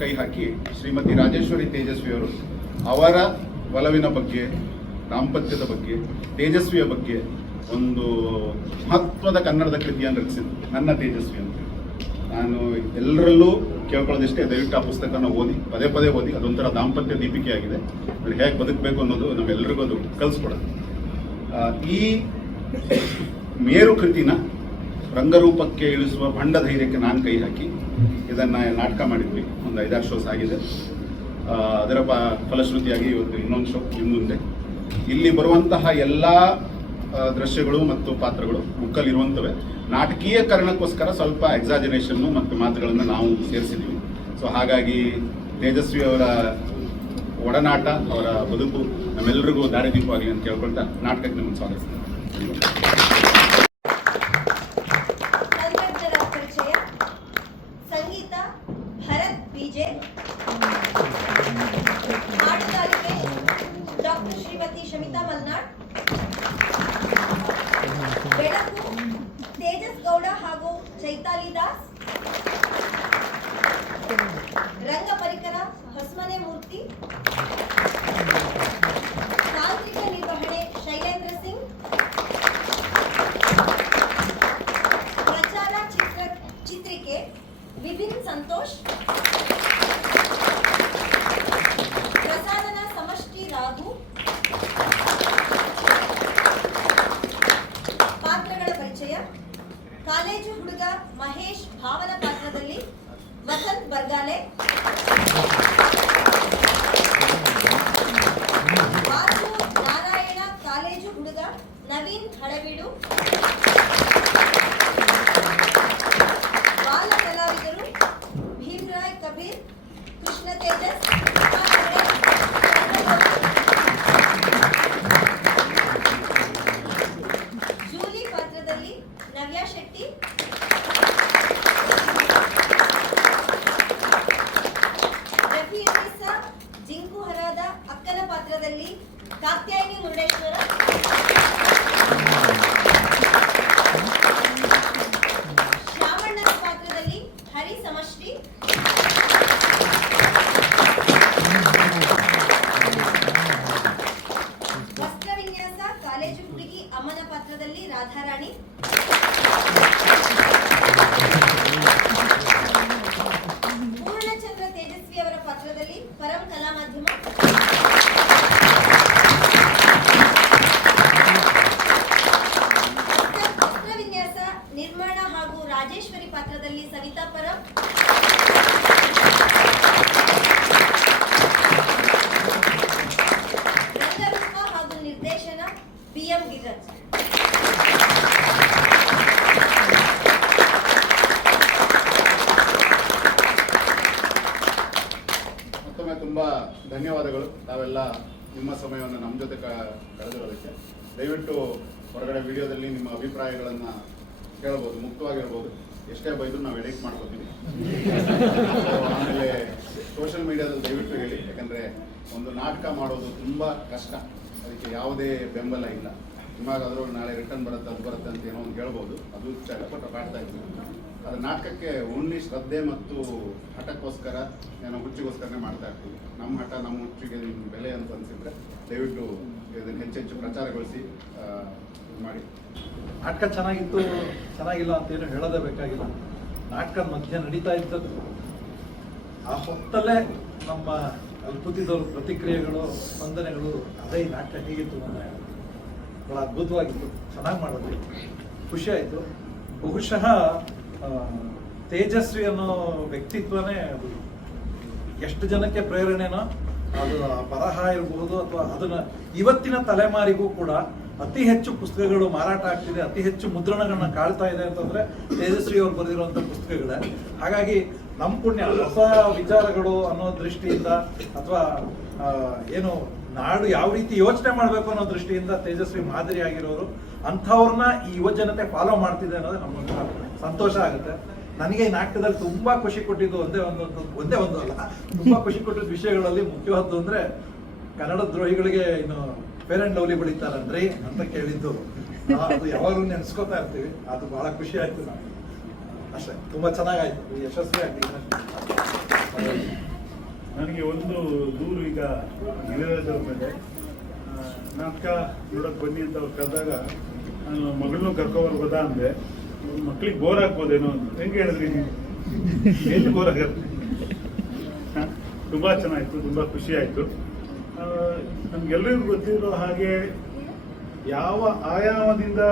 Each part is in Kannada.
ಕೈ ಹಾಕಿ ಶ್ರೀಮತಿ ರಾಜೇಶ್ವರಿ ತೇಜಸ್ವಿಯವರು ಅವರ ಒಲವಿನ ಬಗ್ಗೆ, ದಾಂಪತ್ಯದ ಬಗ್ಗೆ, ತೇಜಸ್ವಿಯ ಬಗ್ಗೆ ಒಂದು ಮಹತ್ವದ ಕನ್ನಡದ ಕೃತಿಯನ್ನು ರಚಿಸಿದ್ರು. ನನ್ನ ತೇಜಸ್ವಿ ಅಂತ. ನಾನು ಎಲ್ಲರಲ್ಲೂ ಕೇಳ್ಕೊಳ್ಳೋದಿಷ್ಟೇ, ದಯವಿಟ್ಟು ಆ ಪುಸ್ತಕನ ಓದಿ, ಪದೇ ಪದೇ ಓದಿ, ಅದೊಂಥರ ದಾಂಪತ್ಯ ದೀಪಿಕೆ ಆಗಿದೆ ಅದು ಹೇಗೆ ಬದುಕಬೇಕು ಅನ್ನೋದು ನಮ್ಮೆಲ್ಲರಿಗೂ ಅದು ಕಲಿಸ್ಕೊಡೋದು. ಈ ಮೇರು ಕೃತಿನ ರಂಗರೂಪಕ್ಕೆ ಇಳಿಸುವ ಭಂಡ ಧೈರ್ಯಕ್ಕೆ ನಾನು ಕೈ ಹಾಕಿ ಇದನ್ನು ನಾಟಕ ಮಾಡಿದ್ವಿ. ಒಂದು ಐದಾರು ಶೋಸ್ ಆಗಿದೆ. ಅದರ ಫಲಶ್ರುತಿಯಾಗಿ ಇವತ್ತು ಇನ್ನೊಂದು ಶೋ ಇನ್ನು ಮುಂದೆ. ಇಲ್ಲಿ ಬರುವಂತಹ ಎಲ್ಲ ದೃಶ್ಯಗಳು ಮತ್ತು ಪಾತ್ರಗಳು ಬುಕ್ಕಲ್ಲಿ ನಾಟಕೀಯಕರಣಕ್ಕೋಸ್ಕರ ನಾಟಕೀಯ ಕಾರಣಕ್ಕೋಸ್ಕರ ಸ್ವಲ್ಪ ಎಕ್ಸಾಜಿನೇಷನ್ನು ಮತ್ತು ಮಾತುಗಳನ್ನು ನಾವು ಸೇರಿಸಿದ್ವಿ. ಸೊ ಹಾಗಾಗಿ ತೇಜಸ್ವಿ ಅವರ ಒಡನಾಟ, ಅವರ ಬದುಕು ನಮ್ಮೆಲ್ಲರಿಗೂ ದಾರಿದೀಪವಾಗಲಿ ಅಂತ ಕೇಳ್ಕೊಳ್ತಾ ನಾಟಕಕ್ಕೆ ನಿಮ್ಮನ್ನು ಸ್ವಾಗತಿಸ್ತೀನಿ ಅಭಿಪ್ರಾಯಗಳನ್ನು ಕೇಳ್ಬೋದು ಮುಕ್ತವಾಗಿರ್ಬೋದು. ಎಷ್ಟೇ ಬೈದ್ರು ನಾವು ಎಡಿಟ್ ಮಾಡ್ಕೋತೀವಿ. ಆಮೇಲೆ ಸೋಷಿಯಲ್ ಮೀಡಿಯಾದಲ್ಲಿ ದಯವಿಟ್ಟು ಹೇಳಿ, ಯಾಕಂದರೆ ಒಂದು ನಾಟಕ ಮಾಡೋದು ತುಂಬ ಕಷ್ಟ. ಅದಕ್ಕೆ ಯಾವುದೇ ಬೆಂಬಲ ಇಲ್ಲ. ಇವಾಗಾದರೂ ನಾಳೆ ರಿಟರ್ನ್ ಬರುತ್ತೆ, ಅದು ಬರುತ್ತೆ ಅಂತ ಏನೋ ಒಂದು ಹೇಳ್ಬೋದು. ಅದು ಚಟಪಟ ಕಾಡ್ತಾ ಇದ್ದೀವಿ. ಅದು ನಾಟಕಕ್ಕೆ ಓನ್ಲಿ ಶ್ರದ್ಧೆ ಮತ್ತು ಹಠಕ್ಕೋಸ್ಕರ ಏನೋ ಹುಚ್ಚಿಗೋಸ್ಕರನೇ ಮಾಡ್ತಾ ಇರ್ತೀವಿ. ನಮ್ಮ ಹಠ, ನಮ್ಮ ಹುಚ್ಚಿಗೆ ಬೆಲೆ ಅಂತ ಅನ್ಸಿದ್ರೆ ದಯವಿಟ್ಟು ಇದನ್ನು ಹೆಚ್ಚೆಚ್ಚು ಪ್ರಚಾರಗೊಳಿಸಿ ಮಾಡಿ. ನಾಟಕ ಚೆನ್ನಾಗಿತ್ತು, ಚೆನ್ನಾಗಿಲ್ಲ ಅಂತೇನು ಹೇಳೋದೇ ಬೇಕಾಗಿಲ್ಲ. ನಾಟಕ ಮಧ್ಯ ನಡೀತಾ ಇದ್ದದ್ದು. ಆ ಹೊತ್ತಲ್ಲೇ ನಮ್ಮ ಅಲ್ಲಿ ಪ್ರತಿಕ್ರಿಯೆಗಳು, ಸ್ಪಂದನೆಗಳು, ಅದೇ ನಾಟಕ ಹೇಗಿತ್ತು ಅಂತ ಬಹಳ ಅದ್ಭುತವಾಗಿತ್ತು. ಚೆನ್ನಾಗಿ ಮಾಡಿದ್ವಿ ಖುಷಿ ಆಯಿತು. ಬಹುಶಃ ತೇಜಸ್ವಿ ಅನ್ನೋ ವ್ಯಕ್ತಿತ್ವನೇ ಅದು. ಎಷ್ಟು ಜನಕ್ಕೆ ಪ್ರೇರಣೆನೋ ಅದು ಬರಹ ಇರಬಹುದು ಅಥವಾ ಅದನ್ನ ಇವತ್ತಿನ ತಲೆಮಾರಿಗೂ ಕೂಡ ಅತಿ ಹೆಚ್ಚು ಪುಸ್ತಕಗಳು ಮಾರಾಟ ಆಗ್ತಿದೆ, ಅತಿ ಹೆಚ್ಚು ಮುದ್ರಣಗಳನ್ನ ಕಾಳ್ತಾ ಇದೆ ಅಂತಂದ್ರೆ ತೇಜಸ್ವಿ ಅವರು ಬರೆದಿರುವಂತಹ ಪುಸ್ತಕಗಳೇ. ಹಾಗಾಗಿ ನಮ್ಮ ಪುಣ್ಯ, ಹೊಸ ವಿಚಾರಗಳು ಅನ್ನೋ ದೃಷ್ಟಿಯಿಂದ ಅಥವಾ ಏನು ನಾಡು ಯಾವ ರೀತಿ ಯೋಚನೆ ಮಾಡಬೇಕು ಅನ್ನೋ ದೃಷ್ಟಿಯಿಂದ ತೇಜಸ್ವಿ ಮಾದರಿ ಆಗಿರೋರು, ಅಂಥವ್ರನ್ನ ಈ ಯುವ ಜನತೆ ಫಾಲೋ ಮಾಡ್ತಿದೆ ಅನ್ನೋದು ನಮ್ಗೊಂದು ಸಂತೋಷ ಆಗುತ್ತೆ. ನನಗೆ ಈ ನಾಟಕದಲ್ಲಿ ತುಂಬಾ ಖುಷಿ ಕೊಟ್ಟಿದ್ದು ಒಂದೇ ಒಂದು ಒಂದೇ ಒಂದು ಅಲ್ಲ, ತುಂಬಾ ಖುಷಿ ಕೊಟ್ಟಿದ್ದ ವಿಷಯಗಳಲ್ಲಿ ಮುಖ್ಯವಾದ್ದು ಅಂದ್ರೆ ಕನ್ನಡ ದ್ರೋಹಿಗಳಿಗೆ ಇನ್ನು ಫೇರ್ ಅಂಡ್ ಲವ್ಲಿ ಬೆಳಿತಾರನ್ರಿ ಅಂತ ಕೇಳಿದ್ದು. ಅದು ಯಾವಾಗಲೂ ನೆನ್ಸ್ಕೊತಾ ಇರ್ತೀವಿ. ಅದು ಬಹಳ ಖುಷಿ ಆಯ್ತು ನಮಗೆ. ಅಷ್ಟೇ ತುಂಬಾ ಚೆನ್ನಾಗಾಯ್ತು. ಯಶಸ್ವಿ ಆಗಿ ನನಗೆ ಒಂದು ದೂರು ಈಗ ಗಿರಿರಾಜವ್ರ ಮೇಲೆ. ನಾಟಕ ನೋಡಕ್ ಬನ್ನಿ ಅಂತ ಅವ್ರು ಕರೆದಾಗ ನಾನು ಮಗಳನ್ನೂ ಕರ್ಕೊಬರ್ಬೋದಾ ಅಂದೆ. ಮಕ್ಳಿಗೆ ಬೋರ್ ಆಗ್ಬೋದೇನೋ ಅಂತ ಹೆಂಗೆ ಹೇಳಿದ್ರಿ ನೀವು? ಎಲ್ಲಿ ಬೋರ್ ಆಗುತ್ತೆ? ಹ? ತುಂಬಾ ಚೆನ್ನಾಗಿತ್ತು ತುಂಬಾ ಖುಷಿ ಆಯ್ತು. ಆ, ನಮ್ಗೆಲ್ರಿಗೂ ಗೊತ್ತಿರೋ ಹಾಗೆ ಯಾವ ಆಯಾಮದಿಂದ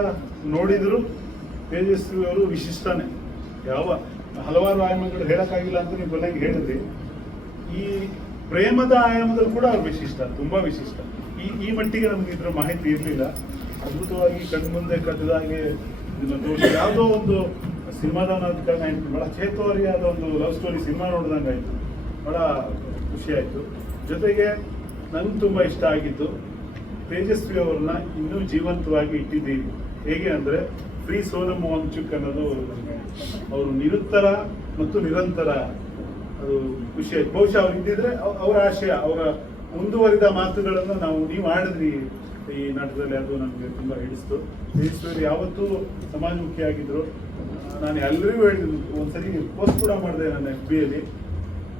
ನೋಡಿದರೂ ತೇಜಸ್ವಿ ಅವರು ವಿಶಿಷ್ಟನೇ. ಯಾವ ಹಲವಾರು ಆಯಾಮಗಳು ಹೇಳೋಕ್ಕಾಗಿಲ್ಲ ಅಂತ ನೀವು ಕೊನೆಗೆ ಹೇಳಿದ್ರಿ. ಈ ಪ್ರೇಮದ ಆಯಾಮದಲ್ಲಿ ಕೂಡ ಅವ್ರು ವಿಶಿಷ್ಟ ತುಂಬಾ ವಿಶಿಷ್ಟ. ಈ ಈ ಮಟ್ಟಿಗೆ ನಮ್ಗೆ ಇದ್ರ ಮಾಹಿತಿ ಇರಲಿಲ್ಲ. ಅದ್ಭುತವಾಗಿ ಕಣ್ಮುಂದೆ ಕಟ್ಟದಾಗೆ ಯಾವುದೋ ಒಂದು ಸಿನಿಮಾದವನಾದ ಆಯ್ತು ಬಹಳ ಚೇತೋರಿಯಾದ ಒಂದು ಲವ್ ಸ್ಟೋರಿ ಸಿನಿಮಾ ನೋಡಿದಂಗೆ ಆಯಿತು ಬಹಳ ಖುಷಿ ಆಯ್ತು. ಜೊತೆಗೆ ನನಗೆ ತುಂಬಾ ಇಷ್ಟ ಆಗಿದ್ದು ತೇಜಸ್ವಿ ಅವ್ರನ್ನ ಇನ್ನೂ ಜೀವಂತವಾಗಿ ಇಟ್ಟಿದ್ದೀವಿ. ಹೇಗೆ ಅಂದ್ರೆ ಫ್ರೀ ಸೋನಮ್ ವಾಂಚುಕ್ ಅನ್ನೋದು ಅವರು ನಿರುತ್ತರ ಮತ್ತು ನಿರಂತರ ಅದು ಖುಷಿ ಆಯ್ತು. ಬಹುಶಃ ಅವ್ರು ಇದ್ದಿದ್ರೆ ಅವ್- ಅವರ ಆಶಯ, ಅವರ ಮುಂದುವರಿದ ಮಾತುಗಳನ್ನು ನಾವು ನೀವು ಆಡಿದ್ರಿ ಈ ನಾಟಕದಲ್ಲಿ. ಅದು ನಮಗೆ ತುಂಬಾ ಹಿಡಿಸ್ತು. ತೇಜಸ್ವಿ ಯಾವತ್ತೂ ಸಮಾಜಮುಖಿ ಆಗಿದ್ರು. ನಾನು ಎಲ್ಲರಿಗೂ ಹೇಳಿದ್ರು ಒಂದ್ಸರಿ ಪೋಸ್ಟ್ ಕೂಡ ಮಾಡಿದೆ ನನ್ನ ಎಫ್ ಬಿಯಲ್ಲಿ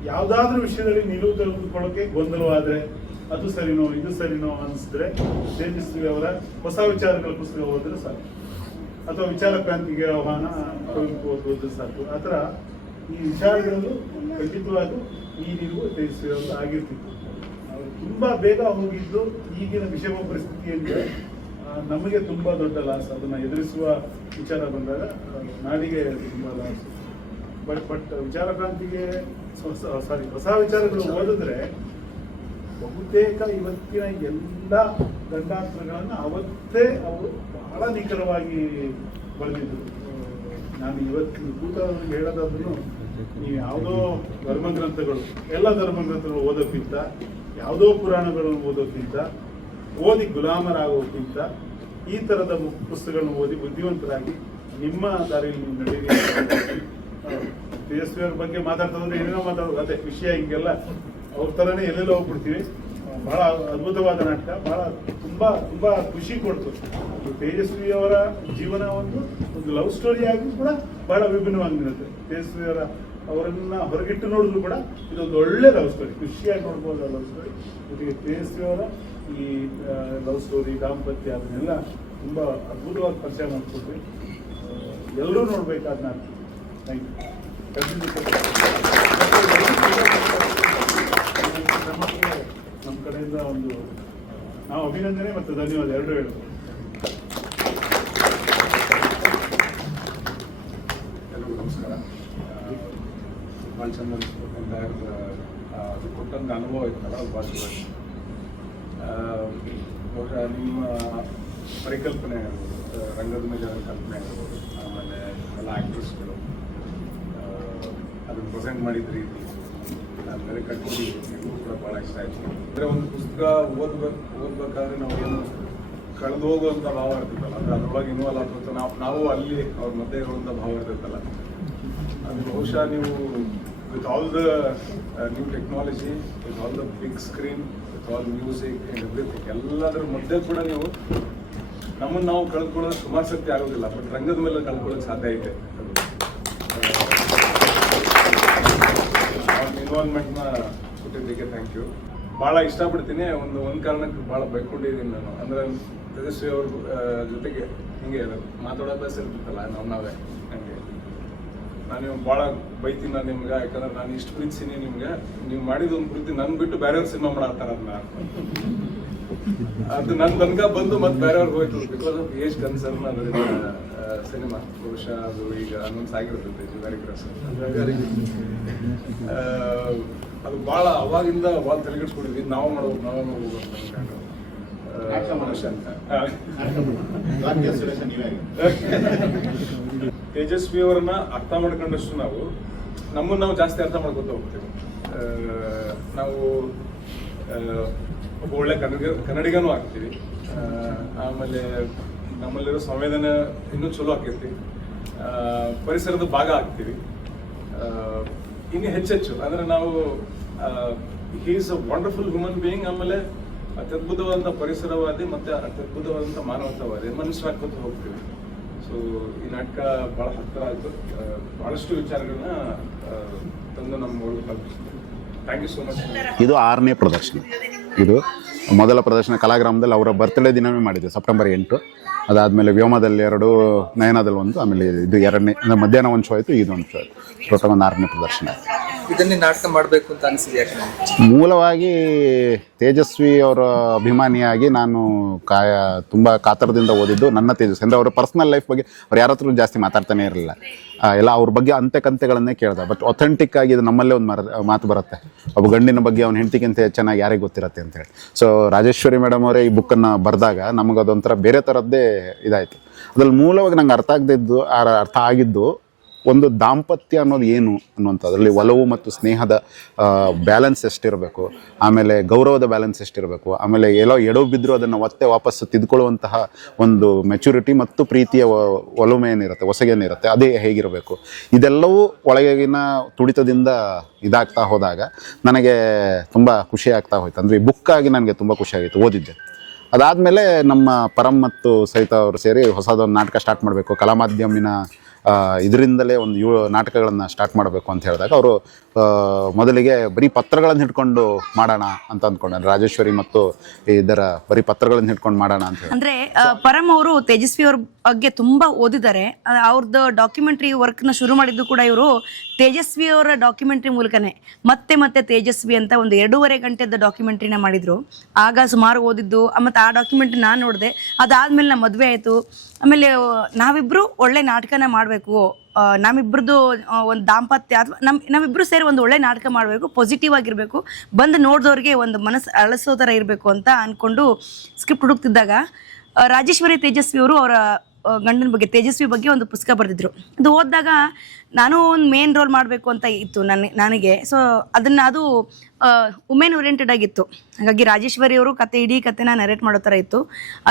ಯಾವುದಾದ್ರೂ ವಿಷಯದಲ್ಲಿ ನಿಲುವು ತೆಗೆದುಕೊಳ್ಳೋಕೆ ಗೊಂದಲವಾದ್ರೆ ಅದು ಸರಿನೋ ಇದು ಸರಿನೋ ಅನಿಸಿದ್ರೆ ತೇಜಸ್ವಿ ಅವರ, ಹೊಸ ವಿಚಾರಗಳ ಪುಸ್ತಕ ಓದಿದ್ರೆ ಸಾಕು. ಅಥವಾ ವಿಚಾರ ಕ್ರಾಂತಿಗೆ ಆಹ್ವಾನ ಓದಿದ್ರೆ ಸಾಕು. ಆ ಥರ ಈ ವಿಚಾರಗಳು ಖಂಡಿತವಾಗೂ ಈ ನಿಲುವು ತೇಜಸ್ವಿ ಅವರು ಆಗಿರ್ತಿತ್ತು. ಅವರು ತುಂಬಾ ಬೇಗ ಹೋಗಿದ್ದು ಈಗಿನ ವಿಷಮ ಪರಿಸ್ಥಿತಿಯಲ್ಲಿ ನಮಗೆ ತುಂಬಾ ದೊಡ್ಡ ಲಾಸ್ ಅದನ್ನ ಎದುರಿಸುವ ವಿಚಾರ ಬಂದಾಗ ನಾಡಿಗೆ ತುಂಬಾ ಲಾಸ್ ಬಟ್ ಬಟ್ ವಿಚಾರ ಕ್ರಾಂತಿಗೆ ಸಾರಿ ಹೊಸ ವಿಚಾರಗಳು ಓದಿದ್ರೆ ಬಹುತೇಕ ಇವತ್ತಿನ ಎಲ್ಲ ದಂಡಾಸ್ತ್ರಗಳನ್ನು ಅವತ್ತೇ ಅವರು ಬಹಳ ನಿಖರವಾಗಿ ಬರೆದಿದ್ರು. ನಾನು ಇವತ್ತು ಕೂತವ್ರಿಗೆ ಹೇಳೋದಾದ್ರೂ ನೀವು ಯಾವುದೋ ಧರ್ಮಗ್ರಂಥಗಳು ಎಲ್ಲ ಧರ್ಮಗ್ರಂಥಗಳು ಓದೋಕ್ಕಿಂತ, ಯಾವುದೋ ಪುರಾಣಗಳನ್ನು ಓದೋಕ್ಕಿಂತ, ಓದಿ ಗುಲಾಮರಾಗೋಕ್ಕಿಂತ ಈ ಥರದ ಪುಸ್ತಕಗಳನ್ನು ಓದಿ ಬುದ್ಧಿವಂತರಾಗಿ ನಿಮ್ಮ ದಾರಿಯಲ್ಲಿ ನೀವು ನಡೀರಿ ತೇಜಸ್ವಿಯವ್ರ ಬಗ್ಗೆ ಮಾತಾಡ್ತಾ ಏನೇನೋ ಮಾತಾಡೋದು, ಅದೇ ವಿಷಯ ಹಿಂಗೆಲ್ಲ. ಅವ್ರ ಥರನೇ ಎಲ್ಲೆಲ್ಲೋ ಹೋಗ್ಬಿಡ್ತೀವಿ. ಬಹಳ ಅದ್ಭುತವಾದ ನಾಟಕ, ಬಹಳ ತುಂಬಾ ತುಂಬಾ ಖುಷಿ ಕೊಡ್ತು. ತೇಜಸ್ವಿ ಅವರ ಜೀವನ ಒಂದು ಒಂದು ಲವ್ ಸ್ಟೋರಿ ಆಗಿ ಕೂಡ ಬಹಳ ವಿಭಿನ್ನವಾಗಿ ನಿರುತ್ತೆ ತೇಜಸ್ವಿ ಅವರ ಅವರನ್ನ ಹೊರಗಿಟ್ಟು ನೋಡಿದ್ರು ಕೂಡ ಇದೊಂದು ಒಳ್ಳೆ ಲವ್ ಸ್ಟೋರಿ, ಖುಷಿಯಾಗಿ ನೋಡ್ಬೋದು ಲವ್ ಸ್ಟೋರಿ. ಜೊತೆಗೆ ತೇಜಸ್ವಿ ಅವರ ಈ ಲವ್ ಸ್ಟೋರಿ, ದಾಂಪತ್ಯ ಅದನ್ನೆಲ್ಲ ತುಂಬಾ ಅದ್ಭುತವಾಗಿ ಪರಿಚಯ ಮಾಡ್ಕೊಟ್ವಿ ಎಲ್ಲರೂ ನೋಡ್ಬೇಕಾದ ನಾಟಕ. ಥ್ಯಾಂಕ್ ಯು ಕಡೆಯಿಂದ ಒಂದು ನಾವು ಅಭಿನಂದನೆ ಮತ್ತು ಧನ್ಯವಾದ, ಎರಡು ಹೇಳ್ತೀವಿ ಎಲ್ಲರಿಗೂ ನಮಸ್ಕಾರ. ಭಾಳ ಚಂದ ಅದು ಕೊಟ್ಟಂತ ಅನುಭವ ಇತ್ತಲ್ಲ ಭಾಳ ಬಹುಶಃ ನಿಮ್ಮ ಪರಿಕಲ್ಪನೆ ಆಗಿರ್ಬೋದು ರಂಗದ ಮೇಲೆ ಕಲ್ಪನೆ ಆಗಿರ್ಬೋದು ಆಮೇಲೆ ಎಲ್ಲ ಆ್ಯಕ್ಟ್ರೆಸ್ಗಳು ಅದನ್ನು ಪ್ರೆಸೆಂಟ್ ಮಾಡಿದ ರೀತಿ. ಆಮೇಲೆ ಕಟ್ಕೊಂಡು ಕೂಡ ಭಾಳ ಇಷ್ಟ ಆಯಿತು. ಅಂದರೆ ಒಂದು ಪುಸ್ತಕ ಓದ್ಬೇಕು ಓದ್ಬೇಕಾದ್ರೆ ನಾವು ಏನು ಕಳೆದು ಹೋಗುವಂಥ ಭಾವ ಇರ್ತೈತಲ್ಲ, ಅಂದ್ರೆ ಅದ್ರೊಳಗೆ ಇನ್ವಾಲ್ ಆಗ್ತಿತ್ತು ನಾವು ನಾವು ಅಲ್ಲಿ ಅವ್ರ ಮಧ್ಯೆ ಇರುವಂಥ ಭಾವ ಇರ್ತೈತಲ್ಲ. ಅದು ಬಹುಶಃ ನೀವು with all the new technology with all the big screen with all music and everything ಎಲ್ಲದರ ಮಧ್ಯೆ ಕೂಡ ನೀವು ನಮ್ಮನ್ನು ನಾವು ಕಳೆದುಕೊಳ್ಳೋದು ಸುಮಾರು ಶಕ್ತಿ ಆಗೋದಿಲ್ಲ ಬಟ್ ರಂಗದ ಮೇಲೆ ಕಳ್ಕೊಳ್ಳೋಕೆ ಸಾಧ್ಯ ಐತೆ. ಇನ್ವಾಲ್ವ್ಮೆಂಟ್ನ ಕೊಟ್ಟಿದ್ದಕ್ಕೆ ಥ್ಯಾಂಕ್ ಯು ಭಾಳ ಇಷ್ಟಪಡ್ತೀನಿ. ಒಂದು ಒಂದು ಕಾರಣಕ್ಕೆ ಭಾಳ ಬೈಕೊಂಡಿದ್ದೀನಿ ನಾನು. ಅಂದರೆ ತೇಜಸ್ವಿ ಅವ್ರ ಜೊತೆಗೆ ಹಿಂಗೆ ಮಾತಾಡೋ ಅಭ್ಯಾಸ ಇರ್ತಿತ್ತಲ್ಲ, ನಾವು ನಾವೇ ಹಂಗೆ. ನಾನು ಭಾಳ ಬೈತೀನಿ ನಾನು ನಿಮ್ಗೆ, ಯಾಕಂದ್ರೆ ನಾನು ಇಷ್ಟು ಪ್ರೀತಿಸಿನಿ ನಿಮ್ಗೆ. ನೀವು ಮಾಡಿದ ಒಂದು ಪ್ರೀತಿ ನನ್ ಬಿಟ್ಟು ಬೇರೆಯವ್ರ ಸಿನಿಮಾ ಮಾಡತ್ತಾರ ಅದನ್ನ ಅದು ನನ್ನ ತನಕ ಬಂದು ಮತ್ತೆ ಬೇರೆಯವ್ರಿಗೆ ಹೋಯ್ತು ಬಿಕಾಸ್ ಆಫ್ ಏಜ್ ಕನ್ಸರ್ನ್ ಅದರಿಂದ ಸಿನಿಮಾ ಬಹುಶಃ ಅದು ಈಗ ಅನೌನ್ಸ್ ಆಗಿರ್ತದೆ ವೆರಿ ಕ್ರಾಸ್ ಅದು ಭಾಳ ಅವಾಗಿಂದ ಭಾಳ ತಲೆಗೆಡ್ಸ್ಕೊಂಡಿದ್ವಿ ನಾವು ಮಾಡೋದು ನಾವು ಮಾಡ್ಬೇಕು ಅಂತ ಅನ್ಕೊಂಡು. ತೇಜಸ್ವಿ ಅವರನ್ನ ಅರ್ಥ ಮಾಡ್ಕೊಂಡಷ್ಟು ನಾವು ನಮ್ಮನ್ನು ನಾವು ಜಾಸ್ತಿ ಅರ್ಥ ಮಾಡ್ಕೊತ ಹೋಗ್ತೇವೆ. ಆ, ನಾವು ಒಬ್ಬ ಒಳ್ಳೆ ಕನ್ನಡಿಗ ಕನ್ನಡಿಗನೂ ಆಗ್ತೀವಿ. ಆ, ಆಮೇಲೆ ನಮ್ಮಲ್ಲಿರೋ ಸಂವೇದನೆ ಇನ್ನೂ ಚಲೋ ಆಗ್ತೈತಿ ಪರಿಸರದ ಭಾಗ ಆಗ್ತೀವಿ. ಇನ್ನು ಹೆಚ್ಚೆಚ್ಚು. ಅಂದ್ರೆ ನಾವು is a wonderful human being ಆಮೇಲೆ ಅತ್ಯದ್ಭುತವಾದಂಥ ಪರಿಸರವಾದಿ ಮತ್ತೆ ಅತ್ಯದ್ಭುತವಾದಂಥ ಮಾನವತಾವಾದಿ. ಮನುಷ್ಯ ಹಾಕೋತ ಹೋಗ್ತೀವಿ. ಸೊ ಈ ನಾಟಕ ಭಾಳ ಹತ್ತಿರ ಆಯಿತು. ಭಾಳಷ್ಟು ವಿಚಾರಗಳನ್ನ ತಂದು ನಮ್ಮ ಮೂಲಕ ಥ್ಯಾಂಕ್ ಯು ಸೋ ಮಚ್ ಇದು ಆರನೇ ಪ್ರದರ್ಶನ. ಇದು ಮೊದಲ ಪ್ರದರ್ಶನ. ಕಲಾಗ್ರಾಮದಲ್ಲಿ ಅವರ ಬರ್ತ್ಡೇ ದಿನವೇ ಮಾಡಿದ್ದೆ ಸೆಪ್ಟೆಂಬರ್ ಎಂಟು. ಅದಾದಮೇಲೆ ವ್ಯೋಮದಲ್ಲಿ ಎರಡು, ನಯನದಲ್ಲಿ ಒಂದು, ಆಮೇಲೆ ಇದು ಎರಡನೇ, ಅಂದ್ರೆ ಮಧ್ಯಾಹ್ನ ಒಂದು ಶೋ ಆಯಿತು ಇದು ಒಂದು ಶೋ ಆಯಿತು ಒಂದು ಆರನೇ ಪ್ರದರ್ಶನ ಆಯ್ತು. ಇದನ್ನೇ ನಾಟಕ ಮಾಡಬೇಕು ಅಂತ ಅನಿಸಿದೆ ಯಾಕೆ ಮೂಲವಾಗಿ ತೇಜಸ್ವಿ ಅವರ ಅಭಿಮಾನಿಯಾಗಿ ನಾನು ಕಾಯ ತುಂಬ ಕಾತರದಿಂದ ಓದಿದ್ದು ನನ್ನ ತೇಜಸ್ವಿ. ಅಂದರೆ ಅವರ ಪರ್ಸನಲ್ ಲೈಫ್ ಬಗ್ಗೆ ಅವ್ರು ಯಾರ ಹತ್ರ ಜಾಸ್ತಿ ಮಾತಾಡ್ತಾನೆ ಇರಲಿಲ್ಲ. ಎಲ್ಲ ಅವ್ರ ಬಗ್ಗೆ ಅಂತೆ ಕಂತೆಗಳನ್ನೇ ಕೇಳ್ದೆ. ಬಟ್ ಒಥೆಂಟಿಕ್ ಆಗಿ ಇದು ನಮ್ಮಲ್ಲೇ ಒಂದು ಮಾತು ಬರುತ್ತೆ. ಒಬ್ಬ ಗಂಡಿನ ಬಗ್ಗೆ ಅವ್ನ ಹೆಂಡತಿಗಿಂತ ಚೆನ್ನಾಗಿ ಯಾರಿಗೆ ಗೊತ್ತಿರತ್ತೆ ಅಂತೇಳಿ ಸೊ ರಾಜೇಶ್ವರಿ ಮೇಡಮ್ ಅವರೇ ಈ ಬುಕ್ಕನ್ನು ಬರೆದಾಗ ನಮಗೆ ಅದೊಂಥರ ಬೇರೆ ಥರದ್ದೇ ಇದಾಯಿತು. ಅದ್ರಲ್ಲಿ ಮೂಲವಾಗಿ ನಂಗೆ ಅರ್ಥ ಆಗದಿದ್ದು ಅರ್ಥ ಆಗಿದ್ದು ಒಂದು ದಾಂಪತ್ಯ ಅನ್ನೋದು ಏನು ಅನ್ನುವಂಥದ್ರಲ್ಲಿ ಒಲವು ಮತ್ತು ಸ್ನೇಹದ ಬ್ಯಾಲೆನ್ಸ್ ಎಷ್ಟಿರಬೇಕು, ಆಮೇಲೆ ಗೌರವದ ಬ್ಯಾಲೆನ್ಸ್ ಎಷ್ಟಿರಬೇಕು, ಆಮೇಲೆ ಎಲ್ಲೋ ಎಡವು ಬಿದ್ದರೂ ಅದನ್ನು ಮತ್ತೆ ವಾಪಸ್ಸು ತಿದ್ಕೊಳ್ಳುವಂತಹ ಒಂದು ಮೆಚುರಿಟಿ ಮತ್ತು ಪ್ರೀತಿಯ ಒಲುಮೆಯೇನಿರುತ್ತೆ ಹೊಸಗೇನಿರುತ್ತೆ ಅದೇ ಹೇಗಿರಬೇಕು. ಇದೆಲ್ಲವೂ ಒಳಗಿನ ತುಡಿತದಿಂದ ಇದಾಗ್ತಾ ಹೋದಾಗ ನನಗೆ ತುಂಬ ಖುಷಿ ಆಗ್ತಾ ಹೋಯ್ತು. ಅಂದರೆ ಈ ಬುಕ್ಕಾಗಿ ನನಗೆ ತುಂಬ ಖುಷಿಯಾಗಿತ್ತು ಓದಿದ್ದೆ. ಅದಾದಮೇಲೆ ನಮ್ಮ ಪರಂ ಮತ್ತು ಸಹಿತ ಅವರು ಸೇರಿ ಹೊಸದೊಂದು ನಾಟಕ ಸ್ಟಾರ್ಟ್ ಮಾಡಬೇಕು ಕಲಾ ಮಾಧ್ಯಮಿನ ಇದರಿಂದಲೇ ಒಂದು ಯು ನಾಟಕಗಳನ್ನು ಸ್ಟಾರ್ಟ್ ಮಾಡಬೇಕು ಅಂತ ಹೇಳಿದಾಗ ಅವರು ಮೊದಲಿಗೆ ಬರೀ ಪತ್ರಗಳನ್ನು ಹಿಡ್ಕೊಂಡು ಮಾಡೋಣ ಅಂತ ಅಂದ್ಕೊಂಡೆ ರಾಜೇಶ್ವರಿ ಮತ್ತು ಇದರ ಬರೀ ಪತ್ರಗಳನ್ನು ಹಿಡ್ಕೊಂಡು ಮಾಡೋಣ ಅಂತ ಅಂದರೆ ಪರಮ್ ಅವರು ತೇಜಸ್ವಿ ಅವ್ರ ಬಗ್ಗೆ ತುಂಬಾ ಓದಿದ್ದಾರೆ. ಅವ್ರದ್ದು ಡಾಕ್ಯುಮೆಂಟ್ರಿ ವರ್ಕ್ನ ಶುರು ಮಾಡಿದ್ದು ಕೂಡ ಇವರು ತೇಜಸ್ವಿ ಅವರ ಡಾಕ್ಯುಮೆಂಟ್ರಿ ಮೂಲಕನೇ, ಮತ್ತೆ ಮತ್ತೆ ತೇಜಸ್ವಿ ಅಂತ ಒಂದು ಎರಡೂವರೆ ಗಂಟೆದ ಡಾಕ್ಯುಮೆಂಟ್ರಿನ ಮಾಡಿದ್ರು. ಆಗ ಸುಮಾರು ಓದಿದ್ದು ಮತ್ತು ಆ ಡಾಕ್ಯುಮೆಂಟ್ರಿ ನಾನು ನೋಡಿದೆ. ಅದಾದಮೇಲೆ ನಮ್ಮ ಮದುವೆ ಆಯಿತು. ಆಮೇಲೆ ನಾವಿಬ್ಬರು ಒಳ್ಳೆ ನಾಟಕನ ಮಾಡಬೇಕು. ನಮ್ಮಿಬ್ರದ್ದು ಒಂದು ದಾಂಪತ್ಯ ಅಥವಾ ನಮ್ಮ ನಮ್ಮಿಬ್ಬರು ಸೇರಿ ಒಂದು ಒಳ್ಳೆ ನಾಟಕ ಮಾಡಬೇಕು ಪಾಸಿಟಿವ್ ಆಗಿರಬೇಕು. ಬಂದು ನೋಡಿದವ್ರಿಗೆ ಒಂದು ಮನಸ್ಸು ಅಳಿಸೋ ಥರ ಇರಬೇಕು ಅಂತ ಅಂದ್ಕೊಂಡು ಸ್ಕ್ರಿಪ್ಟ್ ಹುಡುಕ್ತಿದ್ದಾಗ ರಾಜೇಶ್ವರಿ ತೇಜಸ್ವಿ ಅವರು ಅವರ ಗಂಡನ ಬಗ್ಗೆ, ತೇಜಸ್ವಿ ಬಗ್ಗೆ ಒಂದು ಪುಸ್ತಕ ಬರೆದಿದ್ರು. ಅದು ಓದಿದಾಗ ನಾನು ಒಂದು ಮೇನ್ ರೋಲ್ ಮಾಡಬೇಕು ಅಂತ ಇತ್ತು ನನ್ನ, ನನಗೆ. ಸೊ ಅದನ್ನು ಅದು ವುಮೆನ್ ಓರಿಯೆಂಟೆಡ್ ಆಗಿತ್ತು. ಹಾಗಾಗಿ ರಾಜೇಶ್ವರಿ ಅವರು ಕತೆ, ಇಡೀ ಕತೆನ ನರೇಟ್ ಮಾಡೋ ಥರ ಇತ್ತು.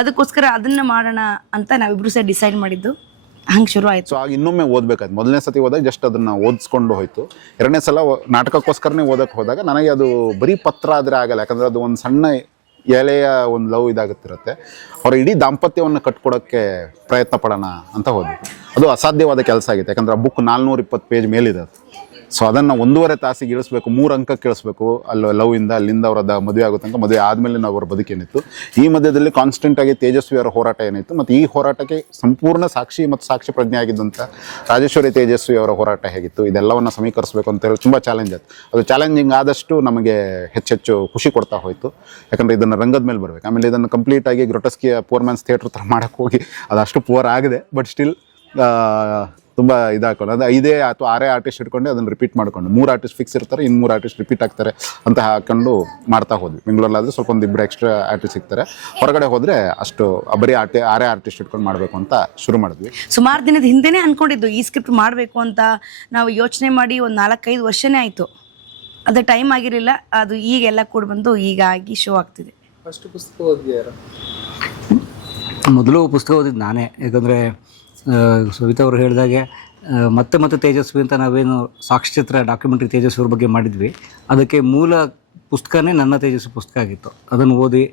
ಅದಕ್ಕೋಸ್ಕರ ಅದನ್ನು ಮಾಡೋಣ ಅಂತ ನಾವಿಬ್ರು ಸಹ ಡಿಸೈಡ್ ಮಾಡಿದ್ದು. ಹಂಗೆ ಶುರು ಆಯಿತು. ಆಗ ಇನ್ನೊಮ್ಮೆ ಓದಬೇಕಾಯ್ತು. ಮೊದಲನೇ ಸತಿ ಹೋದಾಗ ಜಸ್ಟ್ ಅದನ್ನು ಓದಿಸ್ಕೊಂಡು ಹೋಯ್ತು. ಎರಡನೇ ಸಲ ನಾಟಕಕ್ಕೋಸ್ಕರನೇ ಓದಕ್ಕೆ ಹೋದಾಗ ನನಗೆ ಅದು ಬರೀ ಪತ್ರ ಆದರೆ ಆಗಲ್ಲ. ಯಾಕಂದರೆ ಅದು ಒಂದು ಸಣ್ಣ ಎಲೆಯ ಒಂದು ಲವ್ ಇದಾಗುತ್ತಿರುತ್ತೆ. ಅವರ ಇಡೀ ದಾಂಪತ್ಯವನ್ನು ಕಟ್ಕೊಡೋಕ್ಕೆ ಪ್ರಯತ್ನ ಪಡೋಣ ಅಂತ ಹೋದ್ವಿ. ಅದು ಅಸಾಧ್ಯವಾದ ಕೆಲಸ ಆಗಿತ್ತು. ಯಾಕಂದ್ರೆ ಆ ಬುಕ್ ನಾಲ್ನೂರ ಇಪ್ಪತ್ತು ಪೇಜ್ ಮೇಲಿದೆ ಅದು. ಸೊ ಅದನ್ನು ಒಂದೂವರೆ ತಾಸಿಗೆ ಇಳಿಸ್ಬೇಕು, ಮೂರು ಅಂಕ ಕೇಳಿಸ್ಬೇಕು ಅಲ್ಲಿ, ಲವ್ ಇಂದ ಅಲ್ಲಿಂದ ಅವರದ ಮದುವೆ ಆಗೋ ತನಕ ಮದುವೆ ಆದಮೇಲೆ ನಾವು ಅವರ ಬದುಕೇನಿತ್ತು ಈ ಮಧ್ಯದಲ್ಲಿ ಕಾನ್ಸ್ಟೆಂಟ್ ಆಗಿ ತೇಜಸ್ವಿ ಅವರ ಹೋರಾಟ ಏನಿತ್ತು. ಮತ್ತು ಈ ಹೋರಾಟಕ್ಕೆ ಸಂಪೂರ್ಣ ಸಾಕ್ಷಿ ಮತ್ತು ಸಾಕ್ಷಿ ಪ್ರಜ್ಞೆ ಆಗಿದ್ದಂಥ ರಾಜೇಶ್ವರಿ ತೇಜಸ್ವಿ ಅವರ ಹೋರಾಟ ಹೇಗಿತ್ತು? ಇದೆಲ್ಲವನ್ನು ಸಮೀಕರಿಸಬೇಕು ಅಂತ ಹೇಳಿ ತುಂಬ ಚಾಲೆಂಜ್ ಆಯ್ತು. ಅದು ಚಾಲೆಂಜಿಂಗ್ ಆದಷ್ಟು ನಮಗೆ ಹೆಚ್ಚೆಚ್ಚು ಖುಷಿ ಕೊಡ್ತಾ ಹೋಯಿತು. ಯಾಕಂದರೆ ಇದನ್ನು ರಂಗದ ಮೇಲೆ ಬರಬೇಕು. ಆಮೇಲೆ ಇದನ್ನು ಕಂಪ್ಲೀಟಾಗಿ ಗ್ರೊಟಸ್ಕಿಯ ಪೂರ್ ಮ್ಯಾನ್ಸ್ ಥಿಯೇಟ್ರ್ ಥರ ಮಾಡೋಕ್ಕೆ ಹೋಗಿ ಅದಷ್ಟು ಪೋರ್ ಆಗಿದೆ. ಬಟ್ ಸ್ಟಿಲ್ ತುಂಬ ಇದಾಕೊಂಡು ಅದು ಐದೇ ಅಥವಾ ಆರೇ ಆರ್ಟಿಸ್ಟ್ ಇಟ್ಕೊಂಡು ಅದನ್ನು ರಿಪೀಟ್ ಮಾಡ್ಕೊಂಡು. ಮೂರು ಆರ್ಟಿಸ್ಟ್ ಫಿಕ್ಸ್ ಇರ್ತಾರೆ ಇನ್ನು ಮೂರು ಆರ್ಟಿಸ್ಟ್ ರಿಪೀಟ್ ಆಗ್ತಾರೆ ಅಂತ ಹಾಕೊಂಡು ಮಾಡ್ತಾ ಹೋದ್ವಿ. ಬೆಂಗಳೂರಲ್ಲಾದರೆ ಸ್ವಲ್ಪ ಒಂದು ಇಬ್ಬರು ಎಕ್ಸ್ಟ್ರಾ ಆರ್ಟಿಸ್ಟ್ ಸಿಗ್ತಾರೆ. ಹೊರಗಡೆ ಹೋದರೆ ಅಷ್ಟು ಬರೀ ಆರ್ಟಿ ಆರೇ ಆರ್ಟಿಸ್ಟ್ ಇಟ್ಕೊಂಡು ಮಾಡಬೇಕು ಅಂತ ಶುರು ಮಾಡಿದ್ವಿ. ಸುಮಾರು ದಿನದ ಹಿಂದೆನೇ ಅನ್ಕೊಂಡಿದ್ದು ಈ ಸ್ಕ್ರಿಪ್ಟ್ ಮಾಡಬೇಕು ಅಂತ ನಾವು ಯೋಚನೆ ಮಾಡಿ ಒಂದು ನಾಲ್ಕೈದು ವರ್ಷನೇ ಆಯಿತು. ಅದು ಟೈಮ್ ಆಗಿರಲಿಲ್ಲ ಅದು ಈಗೆಲ್ಲ ಕೂಡ ಬಂದು ಈಗ ಆಗಿ ಶೋ ಆಗ್ತಿದೆ. ಫಸ್ಟ್ ಪುಸ್ತಕ ಓದಿದ್ಯಾರ ಮೊದಲು ಪುಸ್ತಕ ಓದಿದ್ದು ನಾನೇ. ಯಾಕಂದರೆ ಸವಿತಾ ಅವರು ಹೇಳಿದಾಗೆ ಮತ್ತೆ ಮತ್ತೆ ತೇಜಸ್ವಿ ಅಂತ ನಾವೇನು ಸಾಕ್ಷ್ಯಚಿತ್ರ ಡಾಕ್ಯುಮೆಂಟ್ರಿ ತೇಜಸ್ವಿ ಬಗ್ಗೆ ಮಾಡಿದ್ವಿ. ಅದಕ್ಕೆ ಮೂಲ ಪುಸ್ತಕನೇ ನನ್ನ ತೇಜಸ್ವಿ ಪುಸ್ತಕ ಆಗಿತ್ತು. ಅದನ್ನು ಓದಿ,